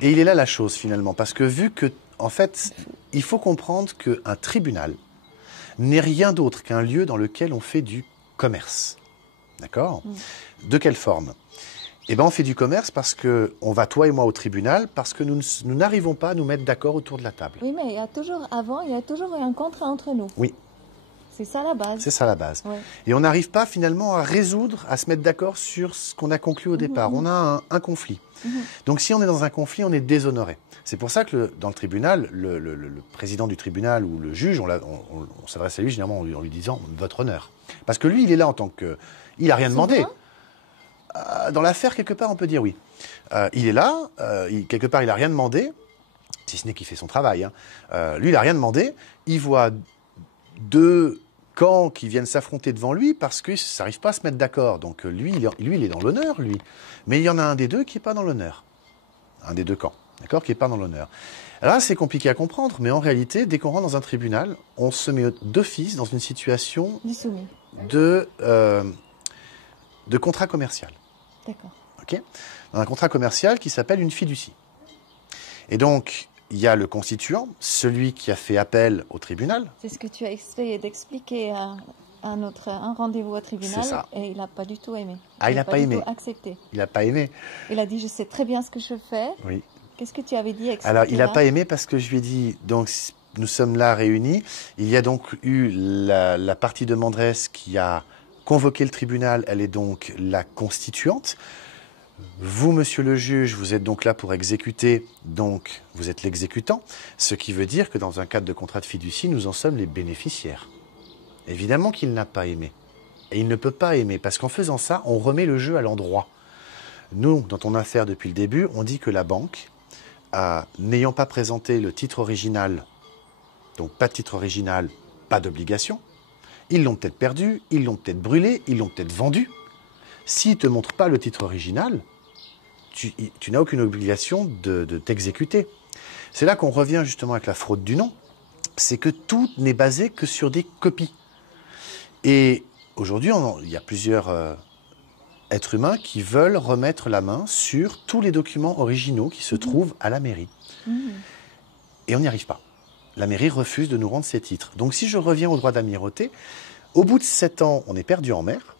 Et il est là la chose, finalement. Parce que vu que, en fait, il faut comprendre qu'un tribunal n'est rien d'autre qu'un lieu dans lequel on fait du commerce. D'accord? De quelle forme? Eh bien, on fait du commerce parce qu'on va, toi et moi, au tribunal, parce que nous n'arrivons pas à nous mettre d'accord autour de la table. Oui, mais il y a toujours un contrat entre nous. Oui. C'est ça la base. C'est ça la base. Ouais. Et on n'arrive pas finalement à se mettre d'accord sur ce qu'on a conclu au départ. On a un conflit. Donc si on est dans un conflit, on est déshonoré. C'est pour ça que dans le tribunal, le président du tribunal ou le juge, on s'adresse à lui généralement en lui disant « votre honneur ». Parce que lui, il est là en tant que... Il n'a rien demandé. Dans l'affaire, quelque part, on peut dire oui. Il est là, quelque part, il n'a rien demandé, si ce n'est qu'il fait son travail. Hein. Lui, il n'a rien demandé. Il voit 2 camps qui viennent s'affronter devant lui parce qu'ils n'arrivent pas à se mettre d'accord. Donc lui, il est dans l'honneur, lui. Mais il y en a un des 2 qui n'est pas dans l'honneur. Un des 2 camps, d'accord, qui n'est pas dans l'honneur. Là, c'est compliqué à comprendre, mais en réalité, dès qu'on rentre dans un tribunal, on se met d'office dans une situation de contrat commercial. D'accord. Okay, dans un contrat commercial qui s'appelle une fiducie. Et donc, il y a le constituant, celui qui a fait appel au tribunal. C'est ce que tu as essayé d'expliquer à un rendez-vous au tribunal. C'est ça. Et il n'a pas du tout aimé. Il n'a pas aimé. Du tout accepté. Il n'a pas aimé. Il a dit, je sais très bien ce que je fais. Oui. Qu'est-ce que tu avais dit? Alors, il n'a pas aimé parce que je lui ai dit, donc, nous sommes là réunis. Il y a donc eu la partie demanderesse qui a convoqué le tribunal. Elle est donc la constituante. Vous, monsieur le juge, vous êtes donc là pour exécuter, donc vous êtes l'exécutant, ce qui veut dire que dans un cadre de contrat de fiducie, nous en sommes les bénéficiaires. Évidemment qu'il n'a pas aimé. Et il ne peut pas aimer, parce qu'en faisant ça, on remet le jeu à l'endroit. Nous, dans ton affaire depuis le début, on dit que la banque, n'ayant pas présenté le titre original, donc pas de titre original, pas d'obligation, ils l'ont peut-être perdu, ils l'ont peut-être brûlé, ils l'ont peut-être vendu. S'ils ne te montrent pas le titre original, tu n'as aucune obligation de t'exécuter. C'est là qu'on revient justement avec la fraude du nom, c'est que tout n'est basé que sur des copies. Et aujourd'hui, il y a plusieurs êtres humains qui veulent remettre la main sur tous les documents originaux qui se trouvent à la mairie. Et on n'y arrive pas. La mairie refuse de nous rendre ces titres. Donc si je reviens au droit d'amirauté, au bout de 7 ans, on est perdu en mer.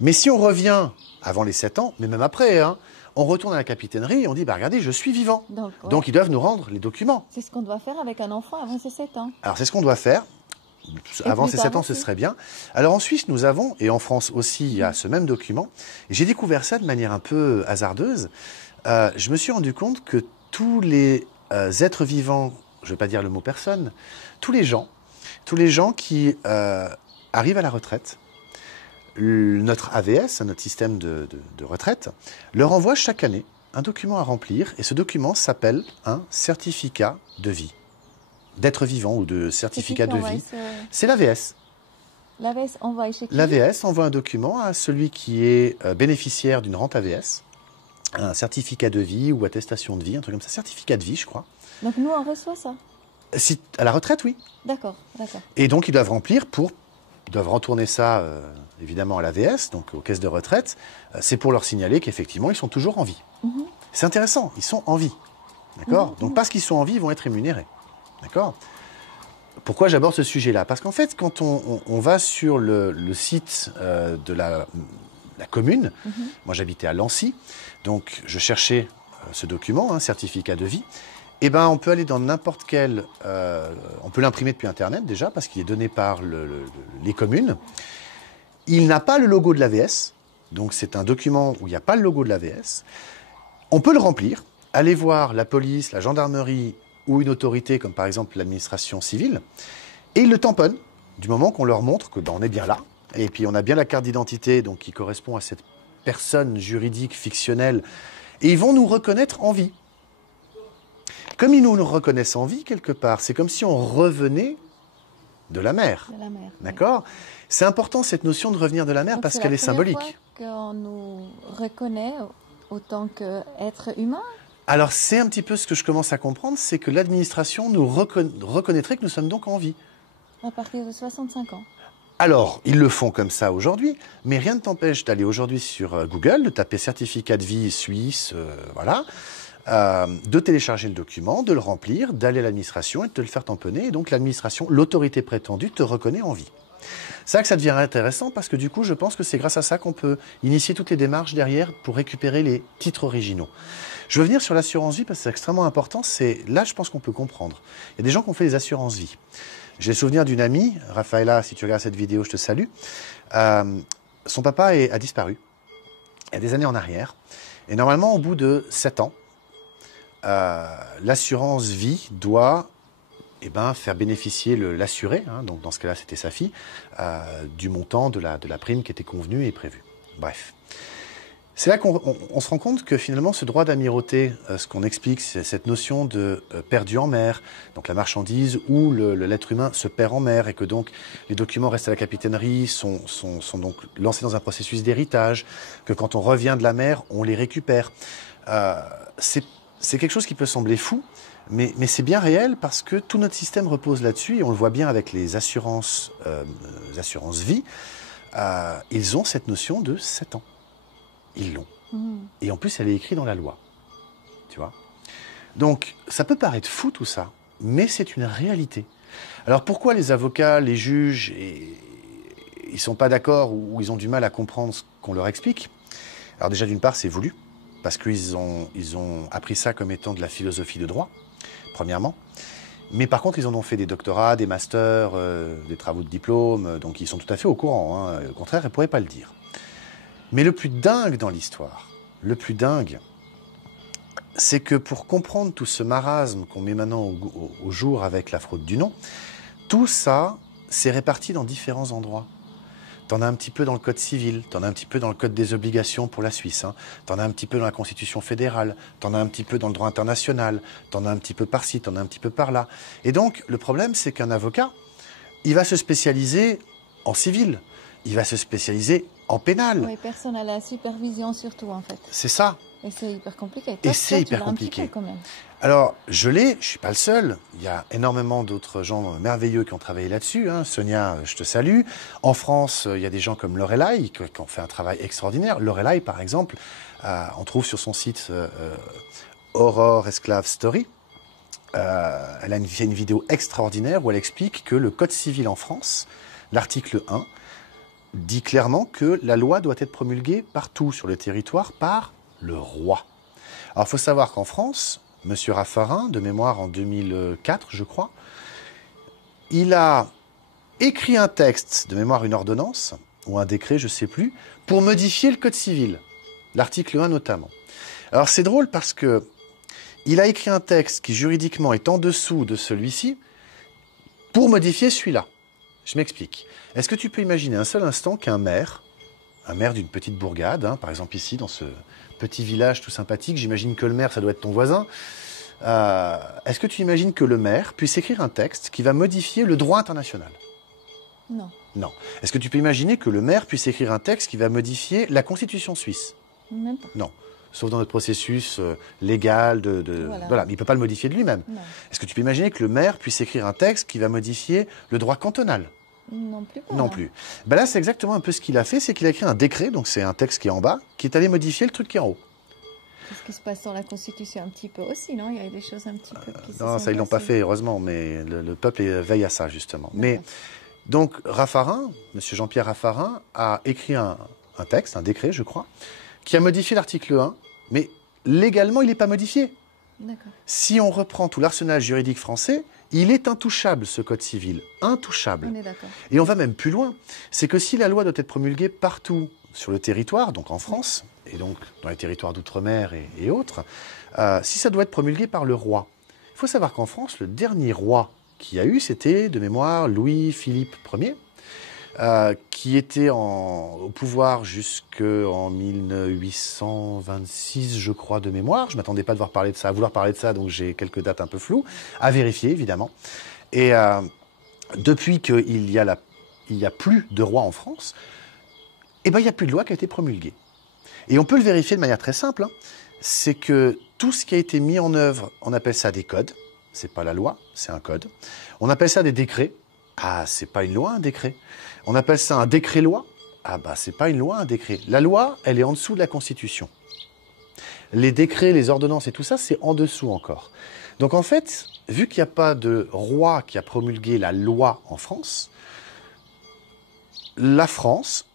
Mais si on revient avant les 7 ans, mais même après, hein, on retourne à la capitainerie et on dit, bah, regardez, je suis vivant. Donc ils doivent nous rendre les documents. C'est ce qu'on doit faire avec un enfant avant ses 7 ans. Alors c'est ce qu'on doit faire. Avant ces 7 ans, ce serait bien. Alors en Suisse, nous avons, et en France aussi, il y a ce même document. Et j'ai découvert ça de manière un peu hasardeuse. Je me suis rendu compte que tous les êtres vivants, je ne vais pas dire le mot personne, tous les gens qui arrivent à la retraite, notre AVS, notre système de retraite, leur envoie chaque année un document à remplir. Et ce document s'appelle un certificat de vie. D'être vivant ou de certificat de vie, c'est l'AVS. L'AVS envoie chez qui? L'AVS envoie un document à celui qui est bénéficiaire d'une rente AVS, un certificat de vie ou attestation de vie, un truc comme ça, certificat de vie, je crois. Donc nous, on reçoit ça? Si, à la retraite, oui. D'accord, d'accord. Et donc, ils doivent remplir ils doivent retourner ça, évidemment, à l'AVS, donc aux caisses de retraite. C'est pour leur signaler qu'effectivement, ils sont toujours en vie. C'est intéressant, ils sont en vie. D'accord? Donc, parce qu'ils sont en vie, ils vont être rémunérés. D'accord? Pourquoi j'aborde ce sujet-là? Parce qu'en fait, quand on va sur le site de la commune, moi j'habitais à Lancy, donc je cherchais ce document, un certificat de vie, et ben on peut aller dans n'importe quel... on peut l'imprimer depuis Internet déjà, parce qu'il est donné par les communes. Il n'a pas le logo de l'AVS, donc c'est un document où il n'y a pas le logo de l'AVS. On peut le remplir, aller voir la police, la gendarmerie, ou une autorité, comme par exemple l'administration civile, et ils le tamponnent, du moment qu'on leur montre que on est bien là, et puis on a bien la carte d'identité donc qui correspond à cette personne juridique fictionnelle, et ils vont nous reconnaître en vie. Comme ils nous reconnaissent en vie, quelque part, c'est comme si on revenait de la mer. De la mer. D'accord? Oui. C'est important cette notion de revenir de la mer, donc parce qu'elle est symbolique. C'est la première fois qu'on nous reconnaît autant qu'être humain? Alors, c'est un petit peu ce que je commence à comprendre, c'est que l'administration nous reconnaîtrait que nous sommes donc en vie. À partir de 65 ans. Alors, ils le font comme ça aujourd'hui, mais rien ne t'empêche d'aller aujourd'hui sur Google, de taper certificat de vie suisse, voilà, de télécharger le document, de le remplir, d'aller à l'administration et de te le faire tamponner. Et donc, l'administration, l'autorité prétendue, te reconnaît en vie. C'est là que ça devient intéressant parce que du coup, je pense que c'est grâce à ça qu'on peut initier toutes les démarches derrière pour récupérer les titres originaux. Je veux venir sur l'assurance vie parce que c'est extrêmement important. Là, je pense qu'on peut comprendre. Il y a des gens qui ont fait des assurances vie. J'ai le souvenir d'une amie, Rafaela, si tu regardes cette vidéo, je te salue. Son papa a disparu il y a des années en arrière. Et normalement, au bout de 7 ans, l'assurance vie doit faire bénéficier l'assuré, hein, donc dans ce cas-là, c'était sa fille, du montant de la prime qui était convenue et prévue. Bref. C'est là qu'on se rend compte que finalement, ce droit d'amirauté, ce qu'on explique, c'est cette notion de perdu en mer, donc la marchandise où l'être humain se perd en mer et que donc les documents restent à la capitainerie, sont donc lancés dans un processus d'héritage, que quand on revient de la mer, on les récupère. C'est quelque chose qui peut sembler fou, mais c'est bien réel parce que tout notre système repose là-dessus et on le voit bien avec les assurances vie. Ils ont cette notion de 7 ans. Ils l'ont. Et en plus, elle est écrite dans la loi. Tu vois? Donc, ça peut paraître fou tout ça, mais c'est une réalité. Alors, pourquoi les avocats, les juges, ils ne sont pas d'accord ou ils ont du mal à comprendre ce qu'on leur explique? Alors déjà, d'une part, c'est voulu, parce qu'ils ont appris ça comme étant de la philosophie de droit, premièrement. Mais par contre, ils en ont fait des doctorats, des masters, des travaux de diplôme, donc ils sont tout à fait au courant. Hein. Au contraire, ils ne pourraient pas le dire. Mais le plus dingue dans l'histoire, le plus dingue, c'est que pour comprendre tout ce marasme qu'on met maintenant au jour avec la fraude du nom, tout ça s'est réparti dans différents endroits. Tu en as un petit peu dans le Code civil, tu en as un petit peu dans le Code des obligations pour la Suisse, hein. Tu en as un petit peu dans la Constitution fédérale, tu en as un petit peu dans le droit international, tu en as un petit peu par-ci, tu en as un petit peu par-là. Et donc, le problème, c'est qu'un avocat, il va se spécialiser en civil, il va se spécialiser en pénal. Oui, personne n'a la supervision surtout, en fait. C'est ça. Et c'est hyper compliqué. Et c'est hyper compliqué. Quand même. Alors, je ne suis pas le seul. Il y a énormément d'autres gens merveilleux qui ont travaillé là-dessus, hein. Sonia, je te salue. En France, il y a des gens comme Lorelai qui ont fait un travail extraordinaire. Lorelai, par exemple, on trouve sur son site Aurore Esclave Story. Elle a fait une vidéo extraordinaire où elle explique que le Code civil en France, l'article 1, dit clairement que la loi doit être promulguée partout sur le territoire par le roi. Alors, il faut savoir qu'en France, M. Raffarin, de mémoire en 2004, je crois, il a écrit un texte, de mémoire une ordonnance, ou un décret, je ne sais plus, pour modifier le Code civil, l'article 1 notamment. Alors, c'est drôle parce que il a écrit un texte qui, juridiquement, est en dessous de celui-ci pour modifier celui-là. Je m'explique. Est-ce que tu peux imaginer un seul instant qu'un maire d'une petite bourgade, hein, par exemple ici, dans ce petit village tout sympathique, j'imagine que le maire, ça doit être ton voisin, est-ce que tu imagines que le maire puisse écrire un texte qui va modifier le droit international? Non. Non. Est-ce que tu peux imaginer que le maire puisse écrire un texte qui va modifier la Constitution suisse? Même pas. Non. Sauf dans notre processus légal voilà. Mais il ne peut pas le modifier de lui-même. Est-ce que tu peux imaginer que le maire puisse écrire un texte qui va modifier le droit cantonal? Non plus. Non plus. Ben là, c'est exactement un peu ce qu'il a fait, c'est qu'il a écrit un décret, donc c'est un texte qui est en bas, qui est allé modifier le truc qui est en haut. C'est ce qui se passe dans la Constitution un petit peu aussi, non? Il y a des choses un petit peu qui se Non, sont ça, ils ne l'ont pas fait, heureusement, mais le peuple veille à ça, justement. Mais donc, Raffarin, M. Jean-Pierre Raffarin, a écrit un texte, un décret, je crois, qui a modifié l'article 1, mais légalement, il n'est pas modifié. Si on reprend tout l'arsenal juridique français, il est intouchable, ce Code civil. Intouchable. On est d'accord. Et on va même plus loin. C'est que si la loi doit être promulguée partout sur le territoire, donc en France, et donc dans les territoires d'outre-mer et autres, si ça doit être promulgué par le roi, il faut savoir qu'en France, le dernier roi qu'il y a eu, c'était, de mémoire, Louis-Philippe Ier, qui était au pouvoir jusqu'en 1826, je crois, de mémoire. Je ne m'attendais pas à vouloir parler de ça, donc j'ai quelques dates un peu floues, à vérifier, évidemment. Et depuis qu'il n'y a plus de roi en France, eh ben, il n'y a plus de loi qui a été promulguée. Et on peut le vérifier de manière très simple, hein. C'est que tout ce qui a été mis en œuvre, on appelle ça des codes. Ce n'est pas la loi, c'est un code. On appelle ça des décrets. Ah, c'est pas une loi, un décret. On appelle ça un décret-loi. Ah bah, c'est pas une loi, un décret. La loi, elle est en dessous de la Constitution. Les décrets, les ordonnances et tout ça, c'est en dessous encore. Donc en fait, vu qu'il n'y a pas de roi qui a promulgué la loi en France, la France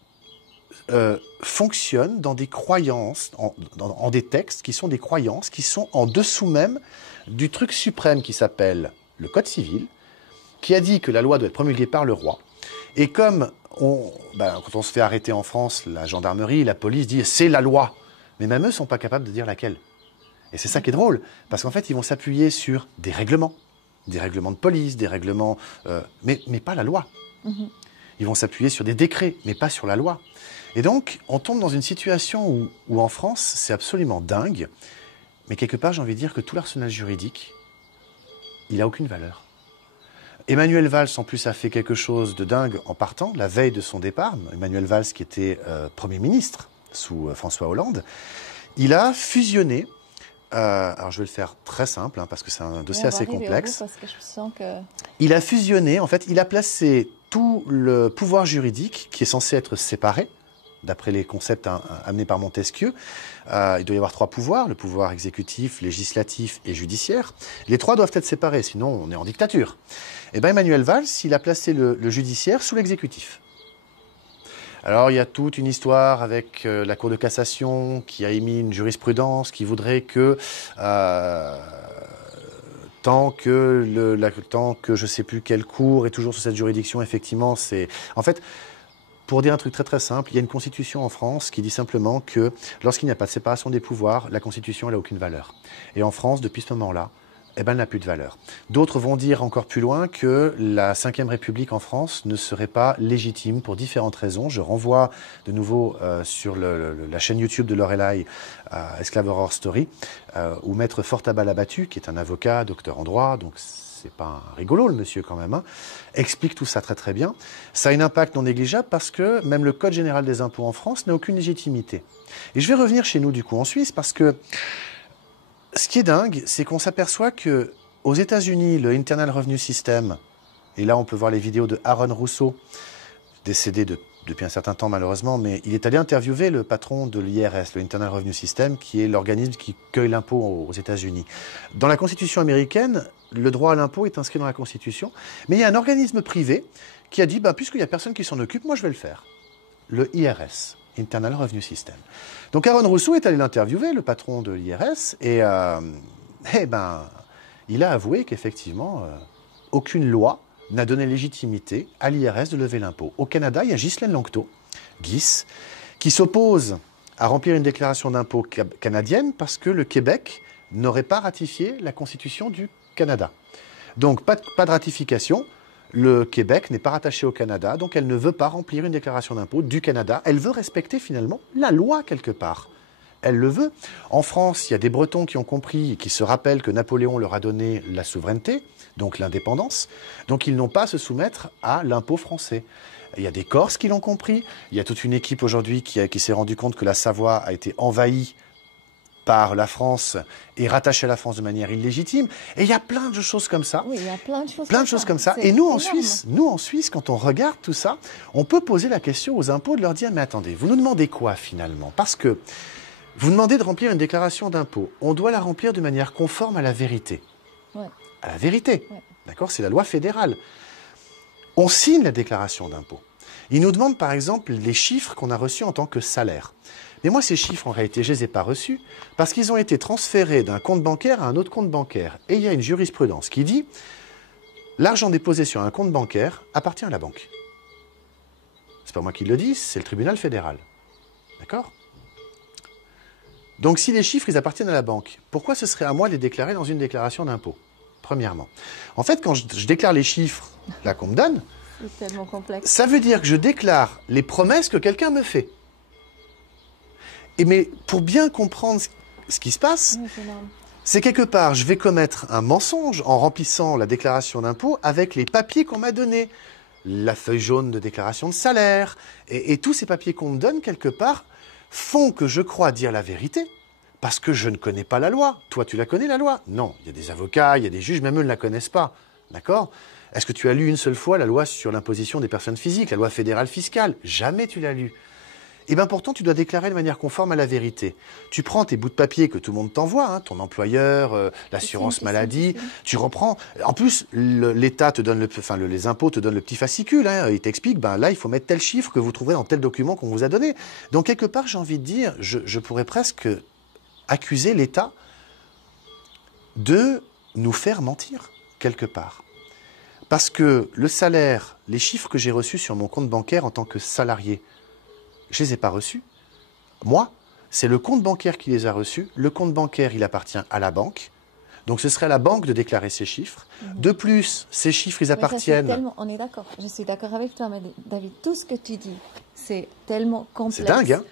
fonctionne dans des croyances, dans des textes qui sont des croyances, qui sont en dessous même du truc suprême qui s'appelle le Code civil, qui a dit que la loi doit être promulguée par le roi. Et comme quand on se fait arrêter en France, la gendarmerie, la police dit « c'est la loi ». Mais même eux ne sont pas capables de dire laquelle. Et c'est ça qui est drôle, parce qu'en fait, ils vont s'appuyer sur des règlements de police, des règlements, mais pas la loi. Ils vont s'appuyer sur des décrets, mais pas sur la loi. Et donc, on tombe dans une situation où en France, c'est absolument dingue, mais quelque part, j'ai envie de dire que tout l'arsenal juridique, il n'a aucune valeur. Emmanuel Valls, en plus, a fait quelque chose de dingue en partant, la veille de son départ. Emmanuel Valls, qui était Premier ministre sous François Hollande, il a fusionné, alors je vais le faire très simple, hein, parce que c'est un dossier assez complexe. Parce que je sens que... Il a fusionné, en fait, il a placé tout le pouvoir juridique, qui est censé être séparé, d'après les concepts amenés par Montesquieu. Il doit y avoir 3 pouvoirs, le pouvoir exécutif, législatif et judiciaire. Les 3 doivent être séparés, sinon on est en dictature. Et bien Emmanuel Valls, il a placé le judiciaire sous l'exécutif. Alors il y a toute une histoire avec la Cour de cassation qui a émis une jurisprudence qui voudrait que tant que je ne sais plus quelle cour est toujours sous cette juridiction, effectivement, c'est... En fait, pour dire un truc très très simple, il y a une constitution en France qui dit simplement que lorsqu'il n'y a pas de séparation des pouvoirs, la constitution n'a aucune valeur. Et en France, depuis ce moment-là, eh ben, elle n'a plus de valeur. D'autres vont dire encore plus loin que la Ve République en France ne serait pas légitime pour différentes raisons. Je renvoie de nouveau sur la chaîne YouTube de Lorelai, Esclave Horror Story, où Maître Fortabal Abattu, qui est un avocat, docteur en droit, donc c'est pas un rigolo le monsieur quand même, hein, explique tout ça très très bien. Ça a un impact non négligeable parce que même le Code général des impôts en France n'a aucune légitimité. Et je vais revenir chez nous du coup en Suisse parce que ce qui est dingue, c'est qu'on s'aperçoit que aux États-Unis, le Internal Revenue System, et là on peut voir les vidéos de Aaron Russo, décédé depuis un certain temps malheureusement, mais il est allé interviewer le patron de l'IRS, le Internal Revenue System, qui est l'organisme qui cueille l'impôt aux États-Unis. Dans la Constitution américaine, le droit à l'impôt est inscrit dans la Constitution, mais il y a un organisme privé qui a dit, puisqu'il n'y a personne qui s'en occupe, moi je vais le faire. Le IRS. Internal Revenue System. Donc Aaron Russo est allé l'interviewer, le patron de l'IRS, et il a avoué qu'effectivement, aucune loi n'a donné légitimité à l'IRS de lever l'impôt. Au Canada, il y a Ghislaine Langto, GIS, qui s'oppose à remplir une déclaration d'impôt canadienne parce que le Québec n'aurait pas ratifié la Constitution du Canada. Donc pas de ratification. Le Québec n'est pas rattaché au Canada, donc elle ne veut pas remplir une déclaration d'impôt du Canada. Elle veut respecter finalement la loi quelque part. Elle le veut. En France, il y a des Bretons qui ont compris et qui se rappellent que Napoléon leur a donné la souveraineté, donc l'indépendance. Donc ils n'ont pas à se soumettre à l'impôt français. Il y a des Corses qui l'ont compris. Il y a toute une équipe aujourd'hui qui s'est rendu compte que la Savoie a été envahie par la France et rattachée à la France de manière illégitime. Et il y a plein de choses comme ça. Oui, il y a plein de choses comme ça. Et nous en Suisse, quand on regarde tout ça, on peut poser la question aux impôts de leur dire, mais attendez, vous nous demandez quoi finalement? Parce que vous demandez de remplir une déclaration d'impôt. On doit la remplir de manière conforme à la vérité. Ouais. À la vérité. Ouais. D'accord? C'est la loi fédérale. On signe la déclaration d'impôt. Ils nous demandent par exemple les chiffres qu'on a reçus en tant que salaire. Mais moi, ces chiffres, en réalité, je ne les ai pas reçus parce qu'ils ont été transférés d'un compte bancaire à un autre compte bancaire. Et il y a une jurisprudence qui dit l'argent déposé sur un compte bancaire appartient à la banque. C'est pas moi qui le dis, c'est le tribunal fédéral. D'accord? Donc si les chiffres, ils appartiennent à la banque, pourquoi ce serait à moi de les déclarer dans une déclaration d'impôt? Premièrement. En fait, quand je déclare les chiffres là qu'on me donne, c'est tellement complexe. Ça veut dire que je déclare les promesses que quelqu'un me fait. Mais pour bien comprendre ce qui se passe, c'est quelque part, je vais commettre un mensonge en remplissant la déclaration d'impôt avec les papiers qu'on m'a donnés. La feuille jaune de déclaration de salaire, et tous ces papiers qu'on me donne, quelque part, font que je crois dire la vérité, parce que je ne connais pas la loi. Toi, tu la connais, la loi? Non. Il y a des avocats, il y a des juges, même eux ne la connaissent pas. D'accord? Est-ce que tu as lu une seule fois la loi sur l'imposition des personnes physiques, la loi fédérale fiscale? Jamais tu l'as lu. Et bien pourtant, tu dois déclarer de manière conforme à la vérité. Tu prends tes bouts de papier que tout le monde t'envoie, hein, ton employeur, l'assurance maladie, tu reprends. En plus, l'État te donne, les impôts te donnent le petit fascicule. Hein, ils t'expliquent, là, il faut mettre tel chiffre que vous trouverez dans tel document qu'on vous a donné. Donc, quelque part, j'ai envie de dire, je pourrais presque accuser l'État de nous faire mentir, quelque part. Parce que le salaire, les chiffres que j'ai reçus sur mon compte bancaire en tant que salarié, je ne les ai pas reçus. Moi, c'est le compte bancaire qui les a reçus. Le compte bancaire, il appartient à la banque. Donc, ce serait à la banque de déclarer ces chiffres. De plus, ces chiffres, ils appartiennent... On est d'accord. Je suis d'accord avec toi, mais David, tout ce que tu dis, c'est tellement complexe. C'est dingue, hein?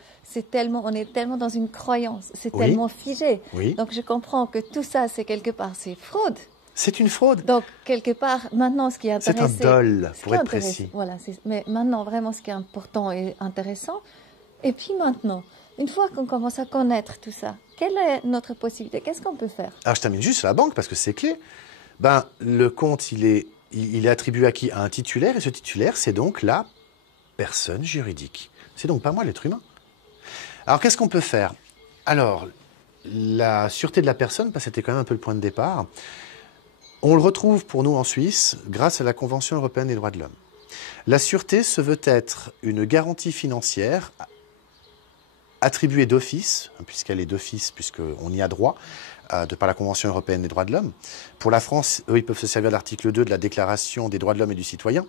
On est tellement dans une croyance. C'est tellement figé. Oui. Donc, je comprends que tout ça, c'est quelque part, c'est fraude. C'est une fraude. Donc, quelque part, maintenant, ce qui est intéressant... C'est un dol, pour être précis. Voilà, mais maintenant, vraiment, ce qui est important et intéressant. Et puis maintenant, une fois qu'on commence à connaître tout ça, quelle est notre possibilité? Qu'est-ce qu'on peut faire? Alors, je termine juste sur la banque, parce que c'est clé. Le compte, il est attribué à qui? À un titulaire, et ce titulaire, c'est donc la personne juridique. C'est donc pas moi, l'être humain. Alors, qu'est-ce qu'on peut faire? Alors, la sûreté de la personne, parce que c'était quand même un peu le point de départ... On le retrouve pour nous en Suisse grâce à la Convention européenne des droits de l'homme. La sûreté se veut être une garantie financière attribuée d'office, puisqu'elle est d'office, puisqu'on y a droit, de par la Convention européenne des droits de l'homme. Pour la France, eux, ils peuvent se servir de l'article 2 de la Déclaration des droits de l'homme et du citoyen.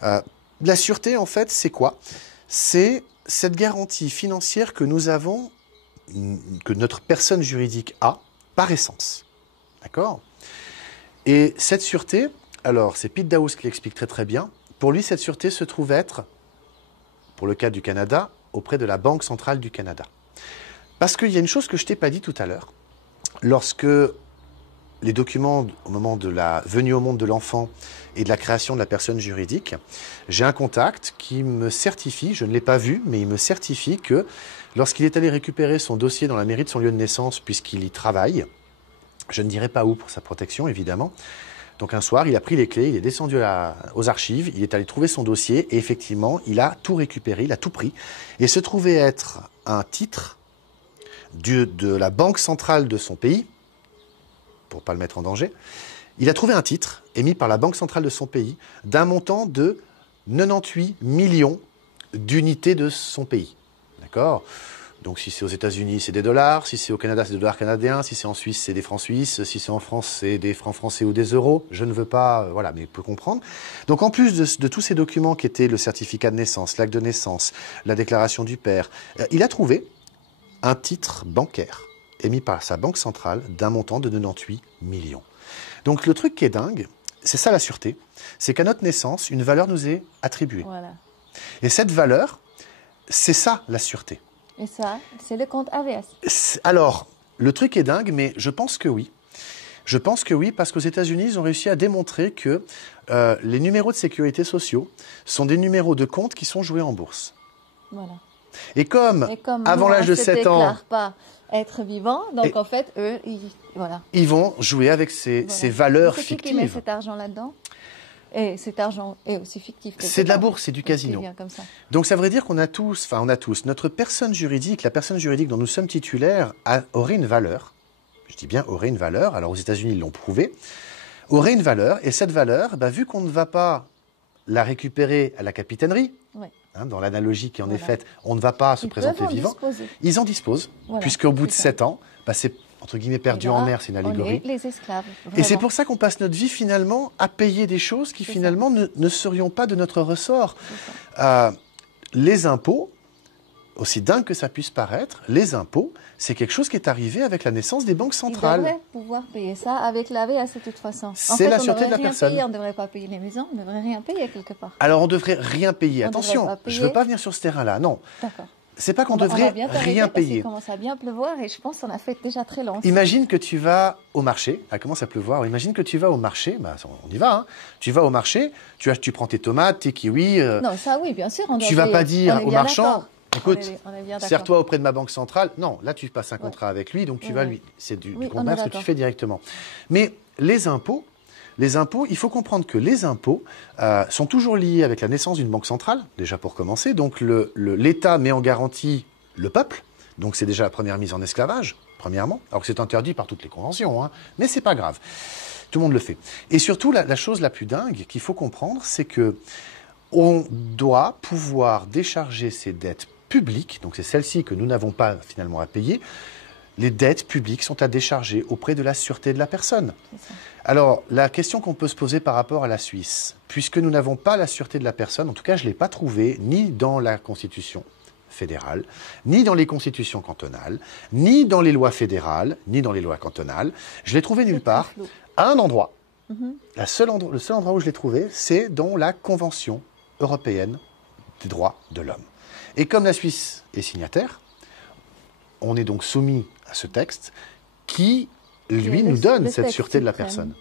La sûreté, en fait, c'est quoi? C'est cette garantie financière que nous avons, que notre personne juridique a, par essence. D'accord ? Et cette sûreté, alors c'est Pete Daoust qui l'explique très très bien, pour lui cette sûreté se trouve être, pour le cas du Canada, auprès de la Banque centrale du Canada. Parce qu'il y a une chose que je ne t'ai pas dit tout à l'heure. Lorsque les documents, au moment de la venue au monde de l'enfant et de la création de la personne juridique, j'ai un contact qui me certifie, je ne l'ai pas vu, mais il me certifie que lorsqu'il est allé récupérer son dossier dans la mairie de son lieu de naissance, puisqu'il y travaille, je ne dirai pas où pour sa protection, évidemment. Donc un soir, il a pris les clés, il est descendu aux archives, il est allé trouver son dossier et effectivement, il a tout récupéré, il a tout pris. Et se trouvait être un titre de la banque centrale de son pays, pour ne pas le mettre en danger, il a trouvé un titre émis par la banque centrale de son pays d'un montant de 98 millions d'unités de son pays. D'accord ? Donc si c'est aux États-Unis, c'est des dollars, si c'est au Canada, c'est des dollars canadiens, si c'est en Suisse, c'est des francs suisses, si c'est en France, c'est des francs français ou des euros. Je ne veux pas, voilà, mais vous pouvez comprendre. Donc en plus de tous ces documents qui étaient le certificat de naissance, l'acte de naissance, la déclaration du père, il a trouvé un titre bancaire émis par sa banque centrale d'un montant de 98 millions. Donc le truc qui est dingue, c'est ça la sûreté, c'est qu'à notre naissance, une valeur nous est attribuée. Voilà. Et cette valeur, c'est ça la sûreté. Et ça, c'est le compte AVS. Alors, le truc est dingue, mais je pense que oui. Je pense que oui, parce qu'aux États-Unis, ils ont réussi à démontrer que les numéros de sécurité sociaux sont des numéros de compte qui sont joués en bourse. Voilà. Et comme avant l'âge de 7 ans, pas être vivant, donc en fait, eux, ils vont jouer avec ces valeurs fictives. C'est qui met cet argent là-dedans? Et cet argent est aussi fictif. C'est de la bourse, c'est du casino. Comme ça. Donc ça veut dire qu'on a tous, notre personne juridique, la personne juridique dont nous sommes titulaires aurait une valeur. Je dis bien aurait une valeur. Alors aux États-Unis, ils l'ont prouvé. Aurait une valeur, et cette valeur, vu qu'on ne va pas la récupérer à la capitainerie, dans l'analogie qui en est faite, on ne va pas se présenter vivant. Ils en disposent, puisqu'au bout de 7 ans, c'est entre guillemets perdu en mer, c'est une allégorie. On est les esclaves. Vraiment. Et c'est pour ça qu'on passe notre vie finalement à payer des choses qui finalement ne serions pas de notre ressort. Les impôts, aussi dingue que ça puisse paraître, les impôts, c'est quelque chose qui est arrivé avec la naissance des banques centrales. On devrait pouvoir payer ça avec l'AVS de toute façon. C'est la sûreté de la personne. On ne devrait pas payer les maisons, on ne devrait rien payer quelque part. Alors on ne devrait rien payer. Attention, je ne veux pas venir sur ce terrain-là, non. D'accord. C'est pas qu'on devrait rien payer. Il commence à bien pleuvoir et je pense qu'on a fait déjà très long. Imagine que tu vas au marché, il commence à pleuvoir, imagine que tu vas au marché, on y va, hein. Tu vas au marché, tu prends tes tomates, tes kiwis. Non, ça oui, bien sûr. Tu vas pas dire au marchand, écoute, on est bien sers-toi auprès de ma banque centrale. Non, là tu passes un contrat avec lui, donc tu vas lui. C'est du commerce que tu fais directement. Mais les impôts, il faut comprendre que les impôts sont toujours liés avec la naissance d'une banque centrale, déjà pour commencer. Donc l'État met en garantie le peuple, donc c'est déjà la première mise en esclavage, premièrement, alors que c'est interdit par toutes les conventions, hein, mais c'est pas grave, tout le monde le fait. Et surtout, la chose la plus dingue qu'il faut comprendre, c'est que on doit pouvoir décharger ses dettes publiques, donc c'est celles-ci que nous n'avons pas finalement à payer. Les dettes publiques sont à décharger auprès de la sûreté de la personne. Alors, la question qu'on peut se poser par rapport à la Suisse, puisque nous n'avons pas la sûreté de la personne, en tout cas je ne l'ai pas trouvée ni dans la Constitution fédérale, ni dans les constitutions cantonales, ni dans les lois fédérales, ni dans les lois cantonales, je l'ai trouvée nulle part, à un endroit. Le seul endroit où je l'ai trouvée, c'est dans la Convention européenne des droits de l'homme. Et comme la Suisse est signataire, on est donc soumis à ce texte qui, lui, nous donne cette sûreté de la personne.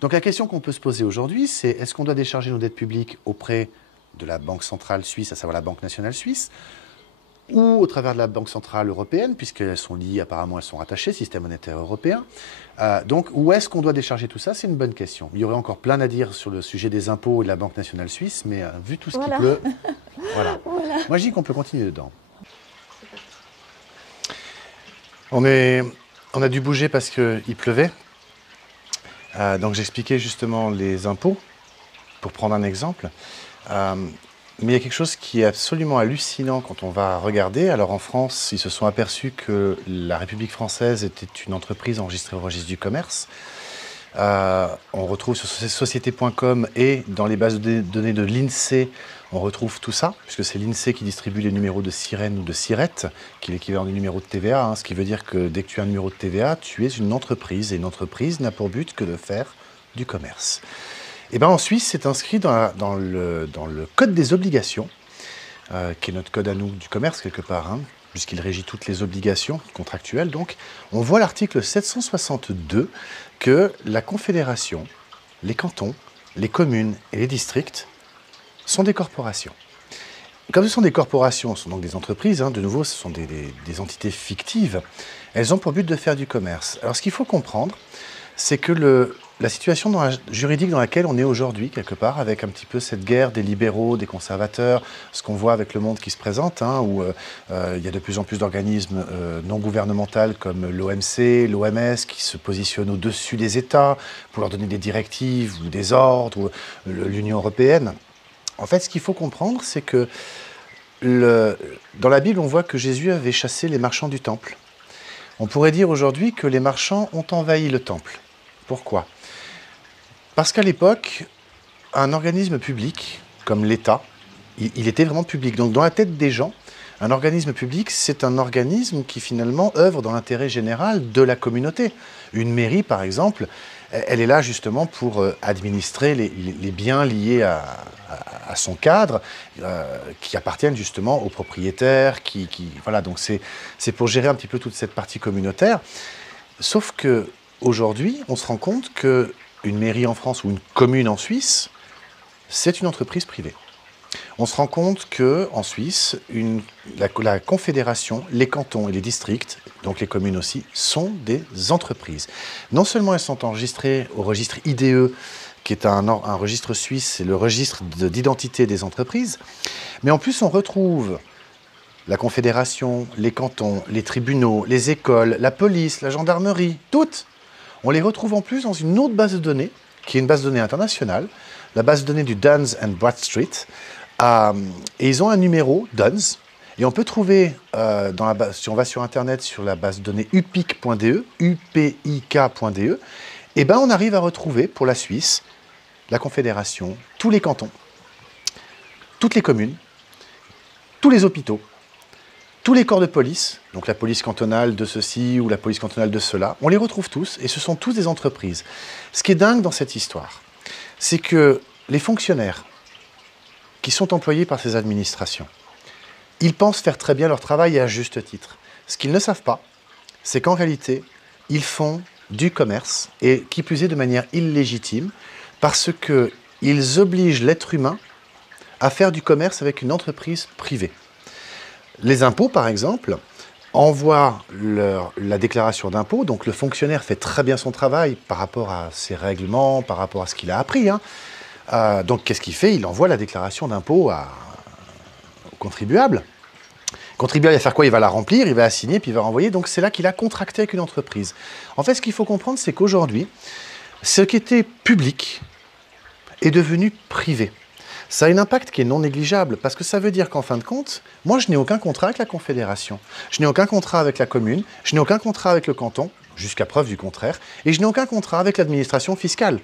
Donc la question qu'on peut se poser aujourd'hui, c'est est-ce qu'on doit décharger nos dettes publiques auprès de la Banque centrale suisse, à savoir la Banque nationale suisse, ou au travers de la Banque centrale européenne, puisqu'elles sont liées, apparemment elles sont rattachées, système monétaire européen. Donc où est-ce qu'on doit décharger tout ça? C'est une bonne question. Il y aurait encore plein à dire sur le sujet des impôts et de la Banque nationale suisse, mais vu tout ce qui pleut, voilà. Moi je dis qu'on peut continuer dedans. On a dû bouger parce qu'il pleuvait. Donc j'expliquais justement les impôts, pour prendre un exemple. Mais il y a quelque chose qui est absolument hallucinant quand on va regarder. Alors en France, ils se sont aperçus que la République française était une entreprise enregistrée au registre du commerce. On retrouve sur société.com et dans les bases de données de l'INSEE, on retrouve tout ça, puisque c'est l'INSEE qui distribue les numéros de sirène ou de sirette, qui est l'équivalent du numéro de TVA, hein, ce qui veut dire que dès que tu as un numéro de TVA, tu es une entreprise, et une entreprise n'a pour but que de faire du commerce. Et bien en Suisse, c'est inscrit dans le Code des obligations, qui est notre code à nous du commerce quelque part, hein, puisqu'il régit toutes les obligations contractuelles. Donc, on voit l'article 762 que la Confédération, les cantons, les communes et les districts sont des corporations. Comme ce sont des corporations, ce sont donc des entreprises, hein, de nouveau, ce sont des entités fictives, elles ont pour but de faire du commerce. Alors, ce qu'il faut comprendre, c'est que la situation juridique dans laquelle on est aujourd'hui, quelque part, avec un petit peu cette guerre des libéraux, des conservateurs, ce qu'on voit avec le monde qui se présente, hein, où il y a de plus en plus d'organismes non gouvernementaux comme l'OMC, l'OMS, qui se positionnent au-dessus des États pour leur donner des directives ou des ordres, ou l'Union européenne. En fait, ce qu'il faut comprendre, c'est que dans la Bible, on voit que Jésus avait chassé les marchands du temple. On pourrait dire aujourd'hui que les marchands ont envahi le temple. Pourquoi ? Parce qu'à l'époque, un organisme public, comme l'État, il était vraiment public. Donc dans la tête des gens, un organisme public, c'est un organisme qui finalement œuvre dans l'intérêt général de la communauté. Une mairie, par exemple, elle est là justement pour administrer les biens liés à son cadre, qui appartiennent justement aux propriétaires. Voilà, donc c'est pour gérer un petit peu toute cette partie communautaire. Sauf que aujourd'hui, on se rend compte qu'une mairie en France ou une commune en Suisse, c'est une entreprise privée. On se rend compte qu'en Suisse, la Confédération, les cantons et les districts, donc les communes aussi, sont des entreprises. Non seulement elles sont enregistrées au registre IDE, qui est un registre suisse, c'est le registre d'identité des entreprises, mais en plus on retrouve la Confédération, les cantons, les tribunaux, les écoles, la police, la gendarmerie, toutes. On les retrouve en plus dans une autre base de données, qui est une base de données internationale, la base de données du Duns and Bradstreet. Et ils ont un numéro, Duns, et on peut trouver, si on va sur Internet, sur la base de données upic.de, upik.de, et ben on arrive à retrouver, pour la Suisse, la Confédération, tous les cantons, toutes les communes, tous les hôpitaux, tous les corps de police, donc la police cantonale de ceci ou la police cantonale de cela, on les retrouve tous, et ce sont tous des entreprises. Ce qui est dingue dans cette histoire, c'est que les fonctionnaires qui sont employés par ces administrations, ils pensent faire très bien leur travail et à juste titre. Ce qu'ils ne savent pas, c'est qu'en réalité, ils font du commerce, et qui plus est de manière illégitime, parce qu'ils obligent l'être humain à faire du commerce avec une entreprise privée. Les impôts, par exemple, envoient la déclaration d'impôt, donc le fonctionnaire fait très bien son travail par rapport à ses règlements, par rapport à ce qu'il a appris. Donc qu'est-ce qu'il fait ? Il envoie la déclaration d'impôt au contribuable. Le contribuable va faire quoi ? Il va la remplir, il va la signer, puis il va renvoyer. Donc c'est là qu'il a contracté avec une entreprise. En fait, ce qu'il faut comprendre, c'est qu'aujourd'hui, ce qui était public est devenu privé. Ça a un impact qui est non négligeable, parce que ça veut dire qu'en fin de compte, moi je n'ai aucun contrat avec la Confédération, je n'ai aucun contrat avec la commune, je n'ai aucun contrat avec le canton, jusqu'à preuve du contraire, et je n'ai aucun contrat avec l'administration fiscale.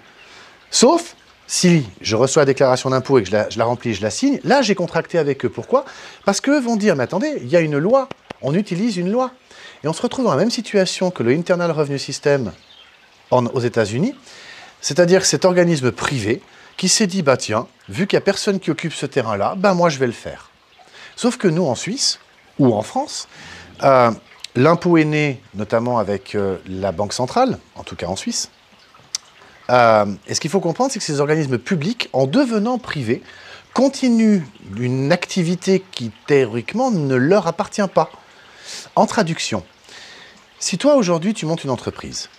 Sauf si je reçois la déclaration d'impôt et que je la remplis, je la signe, là j'ai contracté avec eux. Pourquoi ? Parce qu'eux vont dire, mais attendez, il y a une loi, on utilise une loi. Et on se retrouve dans la même situation que le Internal Revenue System aux États-Unis, c'est-à-dire que cet organisme privé qui s'est dit, bah tiens, vu qu'il n'y a personne qui occupe ce terrain-là, bah moi je vais le faire. Sauf que nous en Suisse, ou en France, l'impôt est né notamment avec la Banque centrale, en tout cas en Suisse. Et ce qu'il faut comprendre, c'est que ces organismes publics, en devenant privés, continuent une activité qui théoriquement ne leur appartient pas. En traduction, si toi aujourd'hui tu montes une entreprise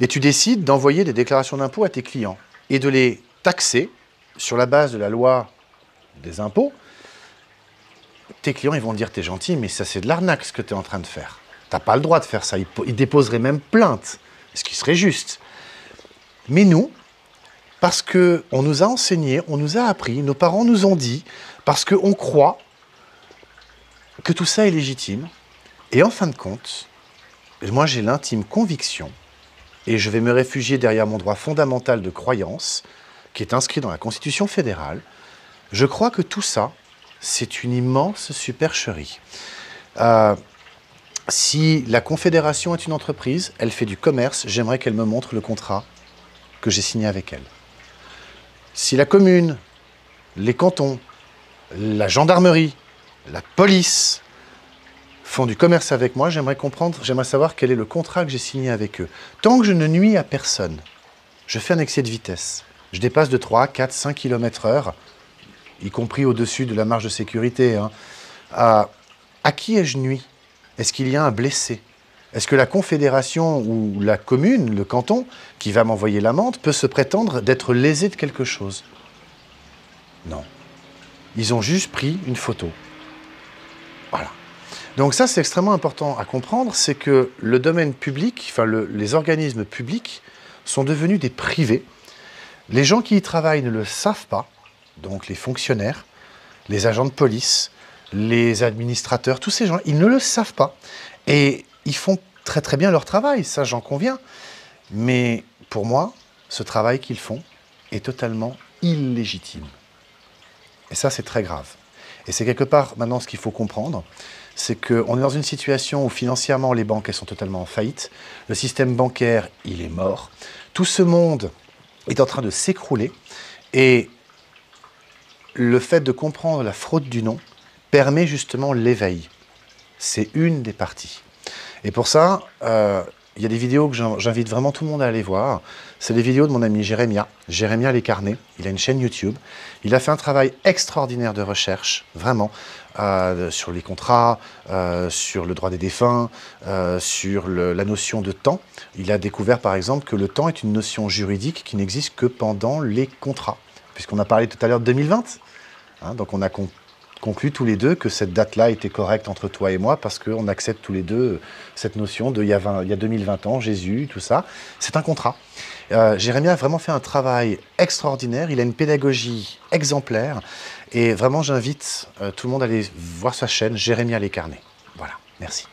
et tu décides d'envoyer des déclarations d'impôt à tes clients et de les taxer sur la base de la loi des impôts, tes clients ils vont te dire t'es gentil, mais ça c'est de l'arnaque ce que tu es en train de faire. T'as pas le droit de faire ça. Ils déposeraient même plainte, ce qui serait juste. Mais nous, parce qu'on nous a enseigné, on nous a appris, nos parents nous ont dit, parce qu'on croit que tout ça est légitime. Et en fin de compte, moi j'ai l'intime conviction, et je vais me réfugier derrière mon droit fondamental de croyance, qui est inscrit dans la Constitution fédérale, je crois que tout ça, c'est une immense supercherie. Si la Confédération est une entreprise, elle fait du commerce, j'aimerais qu'elle me montre le contrat que j'ai signé avec elle. Si la commune, les cantons, la gendarmerie, la police font du commerce avec moi, j'aimerais savoir quel est le contrat que j'ai signé avec eux. Tant que je ne nuis à personne, je fais un excès de vitesse. Je dépasse de 3, 4, 5 km/h, y compris au-dessus de la marge de sécurité. Hein. À qui ai-je nuit? Est-ce qu'il y a un blessé? Est-ce que la confédération ou la commune, le canton, qui va m'envoyer l'amende, peut se prétendre d'être lésé de quelque chose? Non. Ils ont juste pris une photo. Voilà. Donc ça, c'est extrêmement important à comprendre, c'est que le domaine public, enfin les organismes publics sont devenus des privés. Les gens qui y travaillent ne le savent pas, donc les fonctionnaires, les agents de police, les administrateurs, tous ces gens, ils ne le savent pas. Et ils font très très bien leur travail, ça j'en conviens. Mais pour moi, ce travail qu'ils font est totalement illégitime. Et ça, c'est très grave. Et c'est quelque part, maintenant, ce qu'il faut comprendre, c'est qu'on est dans une situation où financièrement, les banques, elles sont totalement en faillite. Le système bancaire, il est mort. Tout ce monde est en train de s'écrouler. Et le fait de comprendre la fraude du nom permet justement l'éveil. C'est une des parties. Et pour ça, il y a des vidéos que j'invite vraiment tout le monde à aller voir. C'est les vidéos de mon ami Jérémia Lescarnet. Il a une chaîne YouTube. Il a fait un travail extraordinaire de recherche, vraiment, sur les contrats, sur le droit des défunts, sur la notion de temps. Il a découvert, par exemple, que le temps est une notion juridique qui n'existe que pendant les contrats. Puisqu'on a parlé tout à l'heure de 2020. Hein, donc on a conclu tous les deux que cette date-là était correcte entre toi et moi parce qu'on accepte tous les deux cette notion de il y a 2020 ans, Jésus, tout ça. C'est un contrat. Jérémia a vraiment fait un travail extraordinaire. Il a une pédagogie exemplaire. Et vraiment, j'invite tout le monde à aller voir sa chaîne, Jérémia Lescarnet. Voilà, merci.